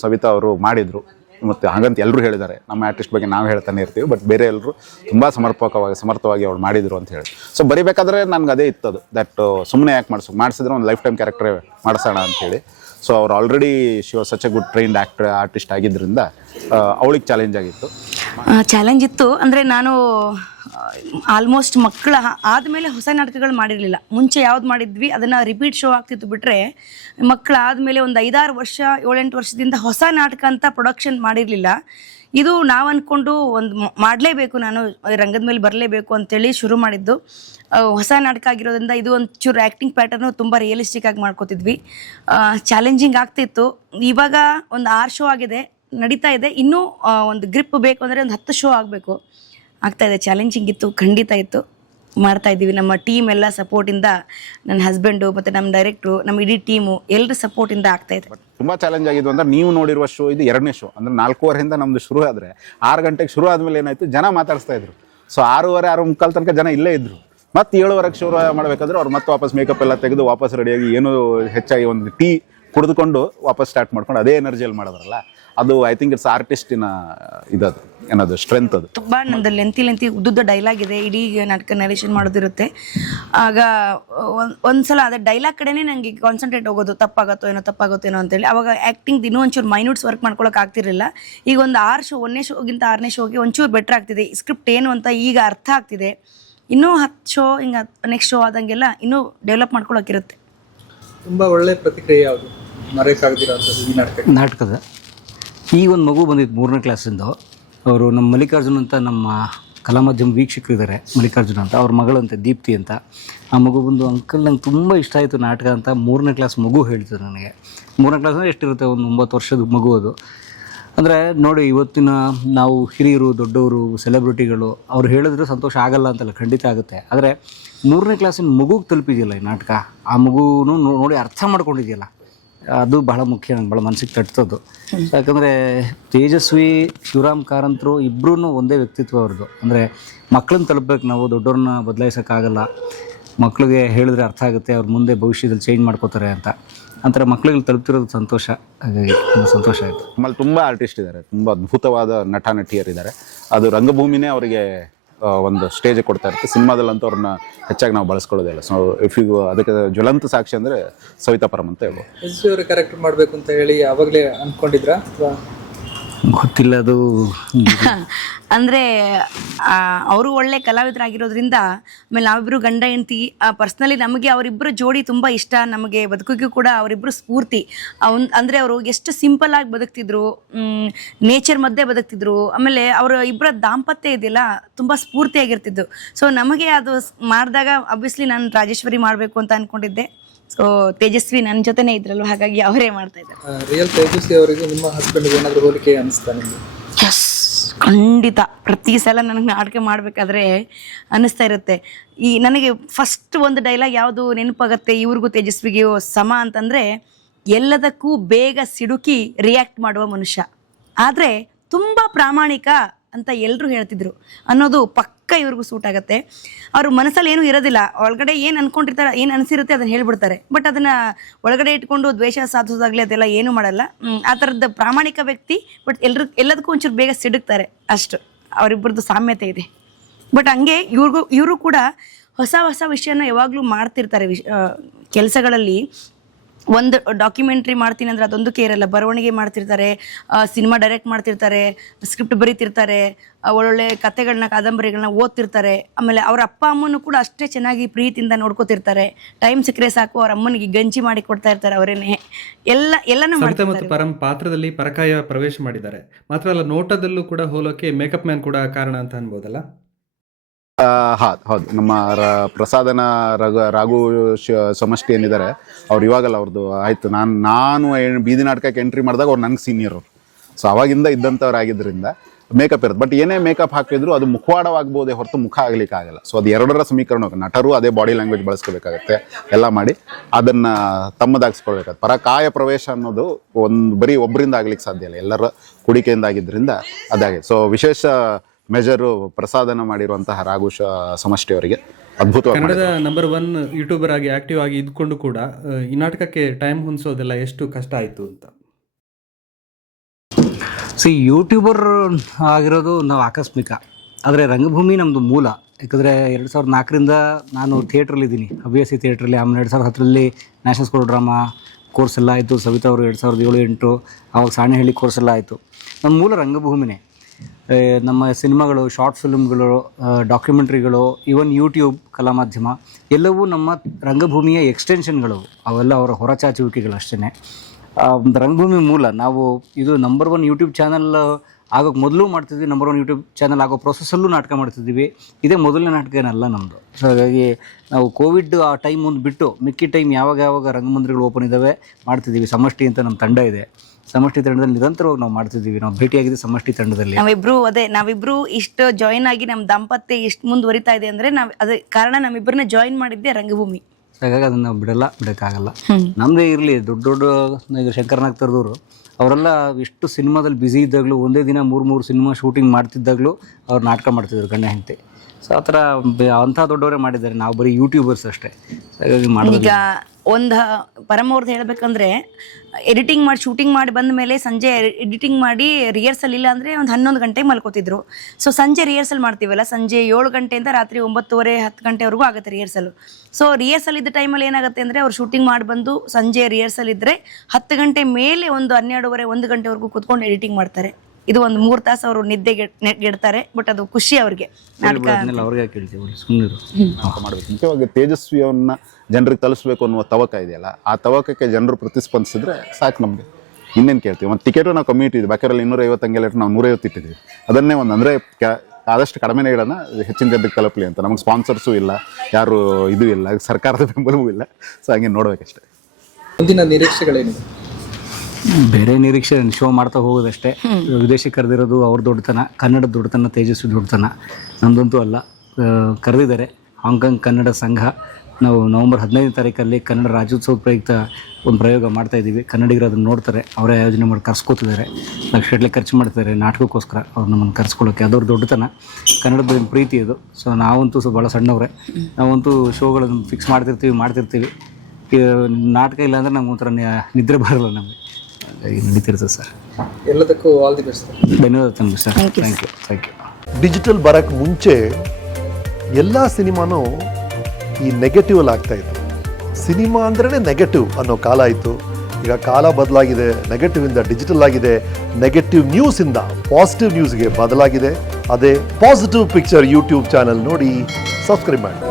ಸವಿತಾ ಅವರು ಮಾಡಿದರು. ಮತ್ತು ಹಾಗಂತ ಎಲ್ಲರೂ ಹೇಳಿದ್ದಾರೆ. ನಮ್ಮ ಆರ್ಟಿಸ್ಟ್ ಬಗ್ಗೆ ನಾವು ಹೇಳ್ತಾನೆ ಇರ್ತೀವಿ ಬಟ್ ಬೇರೆ ಎಲ್ಲರೂ ತುಂಬ ಸಮರ್ಪಕವಾಗಿ, ಸಮರ್ಥವಾಗಿ ಅವ್ರು ಮಾಡಿದರು ಅಂತ ಹೇಳಿ. ಸೊ ಬರಿಬೇಕಾದ್ರೆ ನನಗೆ ಅದೇ ಇತ್ತದು. ದಟ್ ಸುಮ್ಮನೆ ಯಾಕೆ ಮಾಡಿಸು? ಮಾಡಿಸಿದ್ರೆ ಒಂದು ಲೈಫ್ ಟೈಮ್ ಕ್ಯಾರೆಕ್ಟ್ರೇ ಮಾಡಿಸೋಣ ಅಂತೇಳಿ ಸೊ ಅವ್ರು already she was such a good trained actor artist ಆಗಿದ್ದರಿಂದ ಅವಳಿಗೆ ಚಾಲೆಂಜ್ ಆಗಿತ್ತು. ಚಾಲೆಂಜ್ ಇತ್ತು. ಅಂದರೆ ನಾನು ಆಲ್ಮೋಸ್ಟ್ ಮಕ್ಕಳ ಆದಮೇಲೆ ಹೊಸ ನಾಟಕಗಳು ಮಾಡಿರಲಿಲ್ಲ. ಮುಂಚೆ ಯಾವ್ದು ಮಾಡಿದ್ವಿ, ಅದನ್ನು ರಿಪೀಟ್ ಶೋ ಆಗ್ತಿತ್ತು ಬಿಟ್ಟರೆ ಮಕ್ಕಳು ಆದಮೇಲೆ ಒಂದು ಐದಾರು ವರ್ಷ, ಏಳೆಂಟು ವರ್ಷದಿಂದ ಹೊಸ ನಾಟಕ ಅಂತ ಪ್ರೊಡಕ್ಷನ್ ಮಾಡಿರಲಿಲ್ಲ. ಇದು ನಾವು ಅಂದ್ಕೊಂಡು ಒಂದು ಮಾಡಲೇಬೇಕು ನಾನು, ರಂಗದ ಮೇಲೆ ಬರಲೇಬೇಕು ಅಂತೇಳಿ ಶುರು ಮಾಡಿದ್ದು. ಹೊಸ ನಾಟಕ ಆಗಿರೋದ್ರಿಂದ ಇದು ಒಂಚೂರು ಆ್ಯಕ್ಟಿಂಗ್ ಪ್ಯಾಟರ್ನು ತುಂಬ ರಿಯಲಿಸ್ಟಿಕ್ ಆಗಿ ಮಾಡ್ಕೋತಿದ್ವಿ. ಚಾಲೆಂಜಿಂಗ್ ಆಗ್ತಿತ್ತು. ಇವಾಗ ಒಂದು ಆರು ಶೋ ಆಗಿದೆ, ನಡೀತಾ ಇದೆ. ಇನ್ನೂ ಒಂದು ಗ್ರಿಪ್ ಬೇಕು ಅಂದರೆ ಒಂದು ಹತ್ತು ಶೋ ಆಗಬೇಕು. ಆಗ್ತಾ ಇದೆ. ಚಾಲೆಂಜಿಂಗ್ ಇತ್ತು, ಖಂಡಿತ ಇತ್ತು. ಮಾಡ್ತಾ ಇದ್ದೀವಿ. ನಮ್ಮ ಟೀಮ್ ಎಲ್ಲ ಸಪೋರ್ಟಿಂದ ನನ್ನ ಹಸ್ಬೆಂಡು ಮತ್ತು ನಮ್ಮ ಡೈರೆಕ್ಟ್ರು ನಮ್ಮ ಇಡೀ ಟೀಮು ಎಲ್ಲರ ಸಪೋರ್ಟಿಂದ ಆಗ್ತಾ ಇದೆ. ತುಂಬ ಚಾಲೆಂಜ್ ಆಗಿದ್ದು ಅಂದ್ರೆ ನೀವು ನೋಡಿರುವ ಶೋ ಇದು ಎರಡನೇ ಶೋ ಅಂದ್ರೆ ನಾಲ್ಕೂವರೆಯಿಂದ ನಮ್ದು ಶುರು ಆದರೆ ಆರು ಗಂಟೆಗೆ ಶುರು ಆದಮೇಲೆ ಏನಾಯಿತು? ಜನ ಮಾತಾಡಿಸ್ತಾ ಇದ್ರು. ಸೊ ಆರೂವರೆ, ಆರು ಮುಕ್ಕಾಲ್ ತನಕ ಜನ ಇಲ್ಲೇ ಇದ್ದರು ಮತ್ತೆ ಏಳುವರೆಗೆ ಶುರು ಮಾಡಬೇಕಾದ್ರೆ ಅವ್ರು ಮತ್ತೆ ವಾಪಸ್ ಮೇಕಪ್ ಎಲ್ಲ ತೆಗೆದು ವಾಪಸ್ ರೆಡಿಯಾಗಿ ಏನು ಹೆಚ್ಚಾಗಿ ಒಂದು ಟೀ ಕುಡಿದುಕೊಂಡು ವಾಪಸ್ ಸ್ಟಾರ್ಟ್ ಮಾಡ್ಕೊಂಡು ಅದೇ ಎನರ್ಜಿಯಲ್ಲಿ ಮಾಡಿದ್ರಲ್ಲ. ಅದು ಐ ಥಿಂಕ್ ಇಟ್ಸ್ ಆರ್ಟಿಸ್ಟಿನ ಇದದು ಏನದು ಸ್ಟ್ರೆಂತ್ ಅದು. ತುಂಬ ನಂದು ಲೆಂತಿ ಲೆಂತಿ ಉದ್ದುದ್ದ ಡೈಲಾಗ್ ಇದೆ. ಇಡೀ ನಾಟಕ ನರೇಷನ್ ಮಾಡೋದಿರುತ್ತೆ. ಆಗ ಒಂದು ಒಂದ್ಸಲ ಅದೇ ಡೈಲಾಗ್ ಕಡೆನೇ ನನಗೆ ಕಾನ್ಸಂಟ್ರೇಟ್ ಹೋಗೋದು ತಪ್ಪಾಗತ್ತೋ ಏನೋ ತಪ್ಪಾಗುತ್ತೋ ಏನೋ ಅಂತೇಳಿ. ಅವಾಗ ಆ್ಯಕ್ಟಿಂಗ್ ಇನ್ನೂ ಒಂಚೂರು ಮೈನ್ಯೂಟ್ಸ್ ವರ್ಕ್ ಮಾಡ್ಕೊಳಕ್ಕೆ ಆಗ್ತಿರಲಿಲ್ಲ. ಈಗ ಒಂದು ಆರು ಶೋ ಒಂದನೇ ಶೋಗಿಂತ ಆರನೇ ಶೋಗೆ ಒಂಚೂರು ಬೆಟ್ರ್ ಆಗ್ತಿದೆ. ಸ್ಕ್ರಿಪ್ಟ್ ಏನು ಅಂತ ಈಗ ಅರ್ಥ ಆಗ್ತಿದೆ. ಇನ್ನೂ ಹತ್ತು ಶೋ ಹಿಂಗೆ ನೆಕ್ಸ್ಟ್ ಶೋ ಆದಂಗೆಲ್ಲ ಇನ್ನೂ ಡೆವಲಪ್ ಮಾಡ್ಕೊಳಕ್ಕಿರುತ್ತೆ ತುಂಬ ಒಳ್ಳೆ ಪ್ರತಿಕ್ರಿಯೆ ಯಾವುದು ನಾಟಕ ನಾಟಕದ. ಈಗ ಒಂದು ಮಗು ಬಂದಿತ್ತು ಮೂರನೇ ಕ್ಲಾಸಿಂದು ಅವರು ನಮ್ಮ ಮಲ್ಲಿಕಾರ್ಜುನ್ ಅಂತ ನಮ್ಮ ಕಲಾ ಮಾಧ್ಯಮ ವೀಕ್ಷಕರಿದ್ದಾರೆ ಮಲ್ಲಿಕಾರ್ಜುನ ಅಂತ. ಅವ್ರ ಮಗಳಂತೆ ದೀಪ್ತಿ ಅಂತ. ಆ ಮಗು ಬಂದು ಅಂಕಲ್ ನಂಗೆ ತುಂಬ ಇಷ್ಟ ಆಯಿತು ನಾಟಕ ಅಂತ ಮೂರನೇ ಕ್ಲಾಸ್ ಮಗು ಹೇಳ್ತು ನನಗೆ. ಮೂರನೇ ಕ್ಲಾಸ್ ಅಂದರೆ ಎಷ್ಟಿರುತ್ತೆ? ಒಂದು ಒಂಬತ್ತು ವರ್ಷದ ಮಗು ಅದು. ಅಂದರೆ ನೋಡಿ, ಇವತ್ತಿನ ನಾವು ಹಿರಿಯರು, ದೊಡ್ಡವರು ಸೆಲೆಬ್ರಿಟಿಗಳು ಅವ್ರು ಹೇಳಿದ್ರೆ ಸಂತೋಷ ಆಗಲ್ಲ ಅಂತಲ್ಲ, ಖಂಡಿತ ಆಗುತ್ತೆ. ಆದರೆ ಮೂರನೇ ಕ್ಲಾಸಿನ ಮಗುಗೆ ತಲುಪಿದೆಯಲ್ಲ ಈ ನಾಟಕ? ಆ ಮಗುನೂ ನೋಡಿ ಅರ್ಥ ಮಾಡ್ಕೊಂಡಿದೆಯಲ್ಲ. ಅದು ಬಹಳ ಮುಖ್ಯ ನಂಗೆ ಭಾಳ ಮನಸ್ಸಿಗೆ ತಟ್ತದ್ದು. ಯಾಕಂದರೆ ತೇಜಸ್ವಿ, ಶಿವರಾಮ್ ಕಾರಂತರು ಇಬ್ಬರೂ ಒಂದೇ ವ್ಯಕ್ತಿತ್ವ ಅವ್ರದ್ದು. ಅಂದರೆ ಮಕ್ಕಳನ್ನ ತಲುಪಬೇಕು ನಾವು, ದೊಡ್ಡವ್ರನ್ನ ಬದಲಾಯಿಸೋಕ್ಕಾಗಲ್ಲ. ಮಕ್ಕಳಿಗೆ ಹೇಳಿದ್ರೆ ಅರ್ಥ ಆಗುತ್ತೆ, ಅವ್ರ ಮುಂದೆ ಭವಿಷ್ಯದಲ್ಲಿ ಚೇಂಜ್ ಮಾಡ್ಕೋತಾರೆ ಅಂತ. ಅಂತರ ಮಕ್ಕಳಿಗೆ ತಲುಪ್ತಿರೋದು ಸಂತೋಷ. ಹಾಗಾಗಿ ತುಂಬ ಸಂತೋಷ ಆಯಿತು. ನಮ್ಮಲ್ಲಿ ತುಂಬ ಆರ್ಟಿಸ್ಟ್ ಇದ್ದಾರೆ ತುಂಬ ಅದ್ಭುತವಾದ ನಟ, ನಟಿಯರಿದ್ದಾರೆ. ಅದು ರಂಗಭೂಮಿನೇ ಅವರಿಗೆ ಒಂದು ಸ್ಟೇಜ್ ಕೊಡ್ತಾ ಇರುತ್ತೆ. ಸಿನಿಮಾದಲ್ಲಂತೂ ಅವ್ರನ್ನ ಹೆಚ್ಚಾಗಿ ನಾವು ಬಳಸ್ಕೊಳ್ಳೋದಿಲ್ಲ. ಸೊ ಇಫ್ ಯು ಅದಕ್ಕೆ ಜ್ವಲಂತ ಸಾಕ್ಷಿ ಅಂದರೆ ಸವಿತಾ ಪರಮ್ ಅಂತ ಹೇಳ್ಬೋದು. ಕರೆಕ್ಟ್ ಮಾಡಬೇಕು ಅಂತ ಹೇಳಿ ಯಾವಾಗಲೇ ಅಂದ್ಕೊಂಡಿದ್ರಾ ಗೊತ್ತಿಲ್ಲ ಅದು ಅಂದರೆ ಅವರು ಒಳ್ಳೆ ಕಲಾವಿದರಾಗಿರೋದ್ರಿಂದ ಆಮೇಲೆ ನಾವಿಬ್ಬರು ಗಂಡ ಹೆಂಡತಿ ಪರ್ಸ್ನಲಿ ನಮಗೆ ಅವರಿಬ್ಬರು ಜೋಡಿ ತುಂಬ ಇಷ್ಟ. ನಮಗೆ ಬದುಕಿಗೂ ಕೂಡ ಅವರಿಬ್ಬರು ಸ್ಫೂರ್ತಿ. ಅವನ್, ಅಂದರೆ ಅವರು ಎಷ್ಟು ಸಿಂಪಲ್ ಆಗಿ ಬದುಕ್ತಿದ್ರು ನೇಚರ್ ಮಧ್ಯೆ ಬದುಕ್ತಿದ್ರು. ಆಮೇಲೆ ಅವರ ಇಬ್ಬರ ದಾಂಪತ್ಯ ಇದೆಯಲ್ಲ, ತುಂಬ ಸ್ಫೂರ್ತಿಯಾಗಿರ್ತಿದ್ದು ಸೊ ನಮಗೆ ಅದು ಮಾಡಿದಾಗ ಅಬ್ವಿಯಸ್ಲಿ ನಾನು ರಾಜೇಶ್ವರಿ ಮಾಡಬೇಕು ಅಂತ ಅಂದ್ಕೊಂಡಿದ್ದೆ ಸೊ ತೇಜಸ್ವಿ ನನ್ನ ಜೊತೆನೇ ಇದ್ರಲ್ವ? ಹಾಗಾಗಿ ಅವರೇ ಮಾಡ್ತಾ ಇದ್ದಾರೆ. ರಿಯಲ್ ತೇಜಸ್ವಿ ಅವರಿಗೆ ನಿಮ್ಮ ಹಸ್ಬೆಂಡ್ಗೆ ಏನಾದರೂ ಹೋಲಿಕೆ ಅನಿಸ್ತಾ ನಿಮಗೆ? ಎಸ್ ಖಂಡಿತ. ಪ್ರತಿ ಸಲ ನನಗೆ ನಾಟಕ ಮಾಡಬೇಕಾದ್ರೆ ಅನ್ನಿಸ್ತಾ ಇರುತ್ತೆ. ಈ ನನಗೆ ಫಸ್ಟ್ ಒಂದು ಡೈಲಾಗ್ ಯಾವುದು ನೆನಪಾಗತ್ತೆ ಇವ್ರಿಗೂ ತೇಜಸ್ವಿಗೆ ಸಮ ಅಂತಂದರೆ ಎಲ್ಲದಕ್ಕೂ ಬೇಗ ಸಿಡುಕಿ ರಿಯಾಕ್ಟ್ ಮಾಡುವ ಮನುಷ್ಯ. ಆದರೆ ತುಂಬ ಪ್ರಾಮಾಣಿಕ ಅಂತ ಎಲ್ಲರೂ ಹೇಳ್ತಿದ್ರು. ಅನ್ನೋದು ಪಕ್ಕ ಇವ್ರಿಗೂ ಸೂಟ್ ಆಗುತ್ತೆ. ಅವ್ರ ಮನಸ್ಸಲ್ಲಿ ಏನೂ ಇರೋದಿಲ್ಲ. ಒಳಗಡೆ ಏನು ಅನ್ಕೊಂಡಿರ್ತಾರೆ, ಏನು ಅನಿಸಿರುತ್ತೆ ಅದನ್ನು ಹೇಳ್ಬಿಡ್ತಾರೆ. ಬಟ್ ಅದನ್ನು ಒಳಗಡೆ ಇಟ್ಕೊಂಡು ದ್ವೇಷ ಸಾಧಿಸೋದಾಗಲಿ ಅದೆಲ್ಲ ಏನೂ ಮಾಡಲ್ಲ. ಆ ಥರದ ಪ್ರಾಮಾಣಿಕ ವ್ಯಕ್ತಿ ಬಟ್ ಎಲ್ಲರ ಎಲ್ಲದಕ್ಕೂ ಒಂಚೂರು ಬೇಗ ಸಿಡುಕ್ತಾರೆ ಅಷ್ಟು. ಅವರಿಬ್ಬರದ್ದು ಸಾಮ್ಯತೆ ಇದೆ. ಬಟ್ ಹಂಗೆ ಇವ್ರಿಗೂ, ಇವರು ಕೂಡ ಹೊಸ ಹೊಸ ವಿಷಯನ ಯಾವಾಗಲೂ ಮಾಡ್ತಿರ್ತಾರೆ ವಿಶ್ ಕೆಲಸಗಳಲ್ಲಿ. ಒಂದು ಡಾಕ್ಯುಮೆಂಟ್ರಿ ಮಾಡ್ತೀನಿ ಅಂದ್ರೆ ಕೇರ್ ಅಲ್ಲ. ಬರವಣಿಗೆ ಮಾಡ್ತಿರ್ತಾರೆ ಸಿನಿಮಾ ಡೈರೆಕ್ಟ್ ಮಾಡ್ತಿರ್ತಾರೆ ಸ್ಕ್ರಿಪ್ಟ್ ಬರೀತಿರ್ತಾರೆ ಒಳ್ಳೊಳ್ಳೆ ಕತೆಗಳನ್ನ ಕಾದಂಬರಿಗಳನ್ನ ಓದ್ತಿರ್ತಾರೆ. ಆಮೇಲೆ ಅವ್ರ ಅಪ್ಪ ಅಮ್ಮನೂ ಕೂಡ ಅಷ್ಟೇ ಚೆನ್ನಾಗಿ ಪ್ರೀತಿಯಿಂದ ನೋಡ್ಕೋತಿರ್ತಾರೆ. ಟೈಮ್ ಸಿಕ್ಕರೆ ಸಾಕು ಅವ್ರ ಅಮ್ಮನಿಗೆ ಗಂಜಿ ಮಾಡಿ ಕೊಡ್ತಾ ಇರ್ತಾರೆ ಅವರೇನೆ. ಎಲ್ಲ ಎಲ್ಲನೂ ಮಾಡ್ತಾರೆ ಮತ್ತು ಪರಂ ಪಾತ್ರದಲ್ಲಿ ಪರಕಾಯ ಪ್ರವೇಶ ಮಾಡಿದ್ದಾರೆ. ಮಾತ್ರ ಅಲ್ಲ ನೋಟದಲ್ಲೂ ಕೂಡ ಹೋಲೋಕೆ ಮೇಕಪ್ ಮ್ಯಾನ್ ಕೂಡ ಕಾರಣ ಅಂತ ಅನ್ಬೋದಲ್ಲ? ಹಾ, ಹೌದು. ನಮ್ಮ ಪ್ರಸಾದನ ರಘು, ರಾಘು ಸಮಷ್ಟಿ ಏನಿದ್ದಾರೆ, ಅವ್ರು ಇವಾಗಲ್ಲ ಅವ್ರದ್ದು ಆಯ್ತು. ನಾನು ನಾನು ಬೀದಿ ನಾಟಕಕ್ಕೆ ಎಂಟ್ರಿ ಮಾಡಿದಾಗ ಅವ್ರು ನನಗೆ ಸೀನಿಯರ್ ಸೊ ಅವಾಗಿಂದ ಇದ್ದಂಥವ್ರು ಆಗಿದ್ದರಿಂದ ಮೇಕಪ್ ಇರುತ್ತೆ ಬಟ್ ಏನೇ ಮೇಕಪ್ ಹಾಕಿದ್ರು ಅದು ಮುಖವಾಡವಾಗ್ಬೋದೇ ಹೊರತು ಮುಖ ಆಗ್ಲಿಕ್ಕೆ ಆಗಲ್ಲ ಸೊ ಅದು ಎರಡರ ಸಮೀಕರಣ ನಟರು ಅದೇ ಬಾಡಿ ಲ್ಯಾಂಗ್ವೇಜ್ ಬಳಸ್ಕೋಬೇಕಾಗತ್ತೆ, ಎಲ್ಲ ಮಾಡಿ ಅದನ್ನ ತಮ್ಮದಾಗಿಸ್ಕೊಳ್ಬೇಕಾಗತ್ತೆ. ಪರಕಾಯ ಪ್ರವೇಶ ಅನ್ನೋದು ಒಂದು, ಬರೀ ಒಬ್ಬರಿಂದ ಆಗ್ಲಿಕ್ಕೆ ಸಾಧ್ಯ ಇಲ್ಲ. ಎಲ್ಲರ ಕುಡಿಕೆಯಿಂದ ಆಗಿದ್ದರಿಂದ ಅದಾಗಿದೆ. ಸೊ ವಿಶೇಷ ಮೆಜರು ಪ್ರಸಾದನ ಮಾಡಿರುವಂತಹ ರಾಘುಶ ಶ- ಸಮಷ್ಟಿ ಅವರಿಗೆ ಅದ್ಭುತವಾಗಿ ಕನ್ನಡದ ನಂಬರ್ ಒನ್ ಯೂಟ್ಯೂಬರ್ ಆಗಿ ಆಕ್ಟಿವ್ ಆಗಿ ಇದ್ಕೊಂಡು ಕೂಡ ಈ ನಾಟಕಕ್ಕೆ ಟೈಮ್ ಹೊಂದಿಸೋದೆಲ್ಲ ಎಷ್ಟು ಕಷ್ಟ ಆಯಿತು ಅಂತ? ಸಿ ಯೂಟ್ಯೂಬರ್ ಆಗಿರೋದು ನಾವು ಆಕಸ್ಮಿಕ. ಆದರೆ ರಂಗಭೂಮಿ ನಮ್ಮದು ಮೂಲ. ಯಾಕಂದರೆ ಎರಡು ಸಾವಿರದ ನಾಲ್ಕರಿಂದ ನಾನು ಥಿಯೇಟ್ರಲ್ಲಿದ್ದೀನಿ. ಹವ್ಯಾಸಿ ಥಿಯೇಟ್ರಲ್ಲಿ ಆಮೇಲೆ ಎರಡು ಸಾವಿರದ ಹತ್ತರಲ್ಲಿ ನ್ಯಾಷನಲ್ ಸ್ಕೂಲ್ ಡ್ರಾಮಾ ಕೋರ್ಸ್ ಎಲ್ಲ ಆಯಿತು. ಸವಿತಾ ಅವರು ಎರಡು ಸಾವಿರದ ಏಳು ಎಂಟು. ಆವಾಗ ಸಾಣೆಹಳ್ಳಿ ಕೋರ್ಸ್ ಎಲ್ಲ ಆಯಿತು. ನಮ್ಮ ಮೂಲ ರಂಗಭೂಮಿನೇ. ನಮ್ಮ ಸಿನಿಮಾಗಳು ಶಾರ್ಟ್ ಫಿಲ್ಮ್ಗಳು ಡಾಕ್ಯುಮೆಂಟ್ರಿಗಳು ಈವನ್ ಯೂಟ್ಯೂಬ್ ಕಲಾ ಮಾಧ್ಯಮ ಎಲ್ಲವೂ ನಮ್ಮ ರಂಗಭೂಮಿಯ ಎಕ್ಸ್ಟೆನ್ಷನ್ಗಳು ಅವೆಲ್ಲ ಅವರ ಹೊರಚಾಚುವಿಕೆಗಳು ಅಷ್ಟೇ ರಂಗಭೂಮಿ ಮೂಲ. ನಾವು ಇದು ನಂಬರ್ ಒನ್ ಯೂಟ್ಯೂಬ್ ಚಾನಲ್ ಆಗೋಕ್ಕೆ ಮೊದಲು ಮಾಡ್ತಿದ್ವಿ ನಂಬರ್ ಒನ್ ಯೂಟ್ಯೂಬ್ ಚಾನಲ್ ಆಗೋ ಪ್ರೊಸೆಸಲ್ಲೂ ನಾಟಕ ಮಾಡ್ತಿದ್ವಿ. ಇದೇ ಮೊದಲನೇ ನಾಟಕ ಏನಲ್ಲ ನಮ್ಮದು ಸೊ ಹಾಗಾಗಿ ನಾವು ಕೋವಿಡ್ ಆ ಟೈಮ್ ಒಂದು ಬಿಟ್ಟು ಮಿಕ್ಕಿ ಟೈಮ್ ಯಾವಾಗ ಯಾವಾಗ ರಂಗಮಂದಿರಗಳು ಓಪನ್ ಇದ್ದಾವೆ ಮಾಡ್ತಿದ್ದೀವಿ ಸಮಷ್ಟಿ ಅಂತ ನಮ್ಮ ತಂಡ ಇದೆ. ಸಮಷ್ಟಿ ತಂಡದಲ್ಲಿ ನಿರಂತರವಾಗಿ ನಾವು ಮಾಡ್ತಿದ್ದೀವಿ. ನಾವು ಭೇಟಿಯಾಗಿದೆ ಸಮಷ್ಟಿ ತಂಡದಲ್ಲಿ. ನಾವಿಬ್ರು ಅದೇ ನಾವಿಬ್ರು ಇಷ್ಟು ಜಾಯಿನ್ ಆಗಿ ನಮ್ಮ ದಾಂಪತ್ಯ ಇಷ್ಟು ಮುಂದುವರಿತಾ ಇದೆ ಅಂದ್ರೆ ನಾವ್ ಅದೇ ಕಾರಣ ನಮ್ಮಿಬ್ಬರನ್ನ ಜಾಯಿನ್ ಮಾಡಿದ್ದೆ ರಂಗಭೂಮಿ. ಹಾಗಾಗಿ ಅದನ್ನ ನಾವು ಬಿಡಲ್ಲ ಬಿಡೋಕ್ಕಾಗಲ್ಲ. ನಮ್ದೇ ಇರಲಿ ದೊಡ್ಡ ದೊಡ್ಡ ಈಗ ಶಂಕರ್ನಾಗ್ ತರದವರು ಅವರೆಲ್ಲ ಎಷ್ಟು ಸಿನಿಮಾದಲ್ಲಿ ಬ್ಯುಸಿ ಇದ್ದಾಗಲೂ ಒಂದೇ ದಿನ ಮೂರು ಮೂರು ಸಿನಿಮಾ ಶೂಟಿಂಗ್ ಮಾಡ್ತಿದ್ದಾಗಲೂ ಅವ್ರು ನಾಟಕ ಮಾಡ್ತಿದ್ರು ಗಂಡ ಹೆಂಡತಿ. ಸೊ ಆ ಥರ ಅಂಥ ದೊಡ್ಡವರೇ ಮಾಡಿದ್ದಾರೆ. ನಾವು ಬರೀ ಯೂಟ್ಯೂಬರ್ಸ್ ಅಷ್ಟೇ. ಹಾಗಾಗಿ ಈಗ ಒಂದು ಪರಮವ್ರದ್ದು ಹೇಳಬೇಕಂದ್ರೆ ಎಡಿಟಿಂಗ್ ಮಾಡಿ ಶೂಟಿಂಗ್ ಮಾಡಿ ಬಂದ ಮೇಲೆ ಸಂಜೆ ಎಡಿಟಿಂಗ್ ಮಾಡಿ ರಿಹರ್ಸಲ್ ಇಲ್ಲ ಅಂದರೆ ಒಂದು ಹನ್ನೊಂದು ಗಂಟೆಗೆ ಮಲ್ಕೋತಿದ್ರು. ಸೊ ಸಂಜೆ ರಿಹರ್ಸಲ್ ಮಾಡ್ತೀವಲ್ಲ, ಸಂಜೆ ಏಳು ಗಂಟೆಯಿಂದ ರಾತ್ರಿ ಒಂಬತ್ತುವರೆ, ಹತ್ತು ಗಂಟೆವರೆಗೂ ಆಗುತ್ತೆ ರಿಹರ್ಸಲ್ ಸೊ ರಿಹರ್ಸಲ್ ಇದ್ದ ಟೈಮಲ್ಲಿ ಏನಾಗುತ್ತೆ ಅಂದರೆ ಅವ್ರು ಶೂಟಿಂಗ್ ಮಾಡಿ ಬಂದು ಸಂಜೆ ರಿಹರ್ಸಲ್ ಇದ್ದರೆ ಹತ್ತು ಗಂಟೆ ಮೇಲೆ ಒಂದು ಹನ್ನೆರಡುವರೆ, ಒಂದು ಗಂಟೆವರೆಗೂ ಕೂತ್ಕೊಂಡು ಎಡಿಟಿಂಗ್ ಮಾಡ್ತಾರೆ. ಇದು ಒಂದು ಮೂರು ತಾಸು ಅವರು ನಿದ್ದೆಗೆ ಗೆಡ್ತಾರೆ ಬಟ್ ಅದು ಖುಷಿ ಅವ್ರಿಗೆ. ನಾಟಕ ಮಾಡಬೇಕು. ಮುಖ್ಯವಾಗಿ ತೇಜಸ್ವಿಯನ್ನ ಜನರಿಗೆ ತಲುಪಿಸ್ಬೇಕು ಅನ್ನುವ ತವಕ ಇದೆಯಲ್ಲ ಆ ತವಕಕ್ಕೆ ಜನರು ಪ್ರತಿಸ್ಪಂದಿಸಿದ್ರೆ ಸಾಕು ನಮಗೆ. ಇನ್ನೇನು ಕೇಳ್ತೀವಿ? ಒಂದು ಟಿಕೆಟು ನಾವು ಕಮ್ಮಿ ಇಟ್ಟಿದ್ವಿ ಬಾಕಿರಲ್ಲಿ ಇನ್ನೂರ ಐವತ್ತು ಹಂಗೆಲ್ಲ ಇಟ್ಟು ನಾವು ನೂರೈವತ್ತು ಇಟ್ಟಿದ್ವಿ. ಅದನ್ನೇ ಒಂದು ಅಂದರೆ ಆದಷ್ಟು ಕಡಿಮೆನೇ ಇಡೋಣ ಹೆಚ್ಚಿನ ಜನರಿಗೆ ತಲುಪಲಿ ಅಂತ. ನಮಗೆ ಸ್ಪಾನ್ಸರ್ಸು ಇಲ್ಲ ಯಾರು ಇದು ಇಲ್ಲ ಸರ್ಕಾರದ ಬೆಂಬಲವೂ ಇಲ್ಲ. ಸೊ ಹಂಗೆ ನೋಡ್ಬೇಕಷ್ಟೇ. ಮುಂದಿನ ನಿರೀಕ್ಷೆಗಳೇನಿದೆ ಬೇರೆ ನಿರೀಕ್ಷೆ ಶೋ ಮಾಡ್ತಾ ಹೋಗೋದಷ್ಟೇ. ವಿದೇಶಿ ಕರೆದಿರೋದು ಅವ್ರ ದೊಡ್ಡತನ ಕನ್ನಡ ದೊಡ್ಡತನ, ತೇಜಸ್ವಿ ದೊಡ್ಡತನ. ನಮ್ದಂತೂ ಅಲ್ಲ. ಕರೆದಿದ್ದಾರೆ. ಹಾಂಗ್ಕಾಂಗ್ ಕನ್ನಡ ಸಂಘ. ನಾವು ನವೆಂಬರ್ ಹದಿನೈದನೇ ತಾರೀಕಲ್ಲಿ ಕನ್ನಡ ರಾಜ್ಯೋತ್ಸವ ಪ್ರಯುಕ್ತ ಒಂದು ಪ್ರಯೋಗ ಮಾಡ್ತಾ ಇದ್ದೀವಿ. ಕನ್ನಡಿಗರು ಅದನ್ನು ನೋಡ್ತಾರೆ. ಅವರೇ ಆಯೋಜನೆ ಮಾಡಿ ಕರ್ಸ್ಕೋತಿದ್ದಾರೆ. ಲಕ್ಷಗಟ್ಟಲೆ ಖರ್ಚು ಮಾಡ್ತಾರೆ ನಾಟಕಕ್ಕೋಸ್ಕರ ಅವ್ರು ನಮ್ಮನ್ನು ಕರ್ಸ್ಕೊಳ್ಳೋಕ್ಕೆ ಅದವ್ರ ದೊಡ್ಡತನ. ಕನ್ನಡದ ಪ್ರೀತಿ ಅದು. ಸೊ ನಾವಂತೂ ಸ್ವಲ್ಪ ಭಾಳ ಸಣ್ಣವ್ರೆ. ನಾವಂತೂ ಶೋಗಳನ್ನು ಫಿಕ್ಸ್ ಮಾಡ್ತಿರ್ತೀವಿ ಮಾಡ್ತಿರ್ತೀವಿ. ನಾಟಕ ಇಲ್ಲಾಂದ್ರೆ ನಮ್ಗೆ ಒಂಥರ ನಿದ್ರೆ ಬರಲ್ಲ ನಮಗೆ. ಹಾಗಾಗಿ ನಡೀತಿರ್ತದೆ ಸರ್. ಎಲ್ಲದಕ್ಕೂ ಆಲ್ ದಿ ಬೆಸ್ಟ್ ಧನ್ಯವಾದ ತಮಗೆ sir. Thank you thank you digital ಬರೋಕ್ಕೆ ಮುಂಚೆ ಎಲ್ಲ ಸಿನಿಮಾನೂ ಈ ನೆಗೆಟಿವ್ ಅಲ್ಲಿ ಆಗ್ತಾ ಇತ್ತು. ಸಿನಿಮಾ ಅಂದ್ರೇ ನೆಗೆಟಿವ್ ಅನ್ನೋ ಕಾಲ ಇತ್ತು. ಈಗ ಕಾಲ ಬದಲಾಗಿದೆ ನೆಗೆಟಿವ್ ಇಂದ ಡಿಜಿಟಲ್ ಆಗಿದೆ ನೆಗೆಟಿವ್ ನ್ಯೂಸ್ ಇಂದ ಪಾಸಿಟಿವ್ ನ್ಯೂಸ್ಗೆ ಬದಲಾಗಿದೆ. ಅದೇ ಪಾಸಿಟಿವ್ ಪಿಕ್ಚರ್ ಯೂಟ್ಯೂಬ್ ಚಾನಲ್ ನೋಡಿ ಸಬ್ಸ್ಕ್ರೈಬ್ ಮಾಡಿ.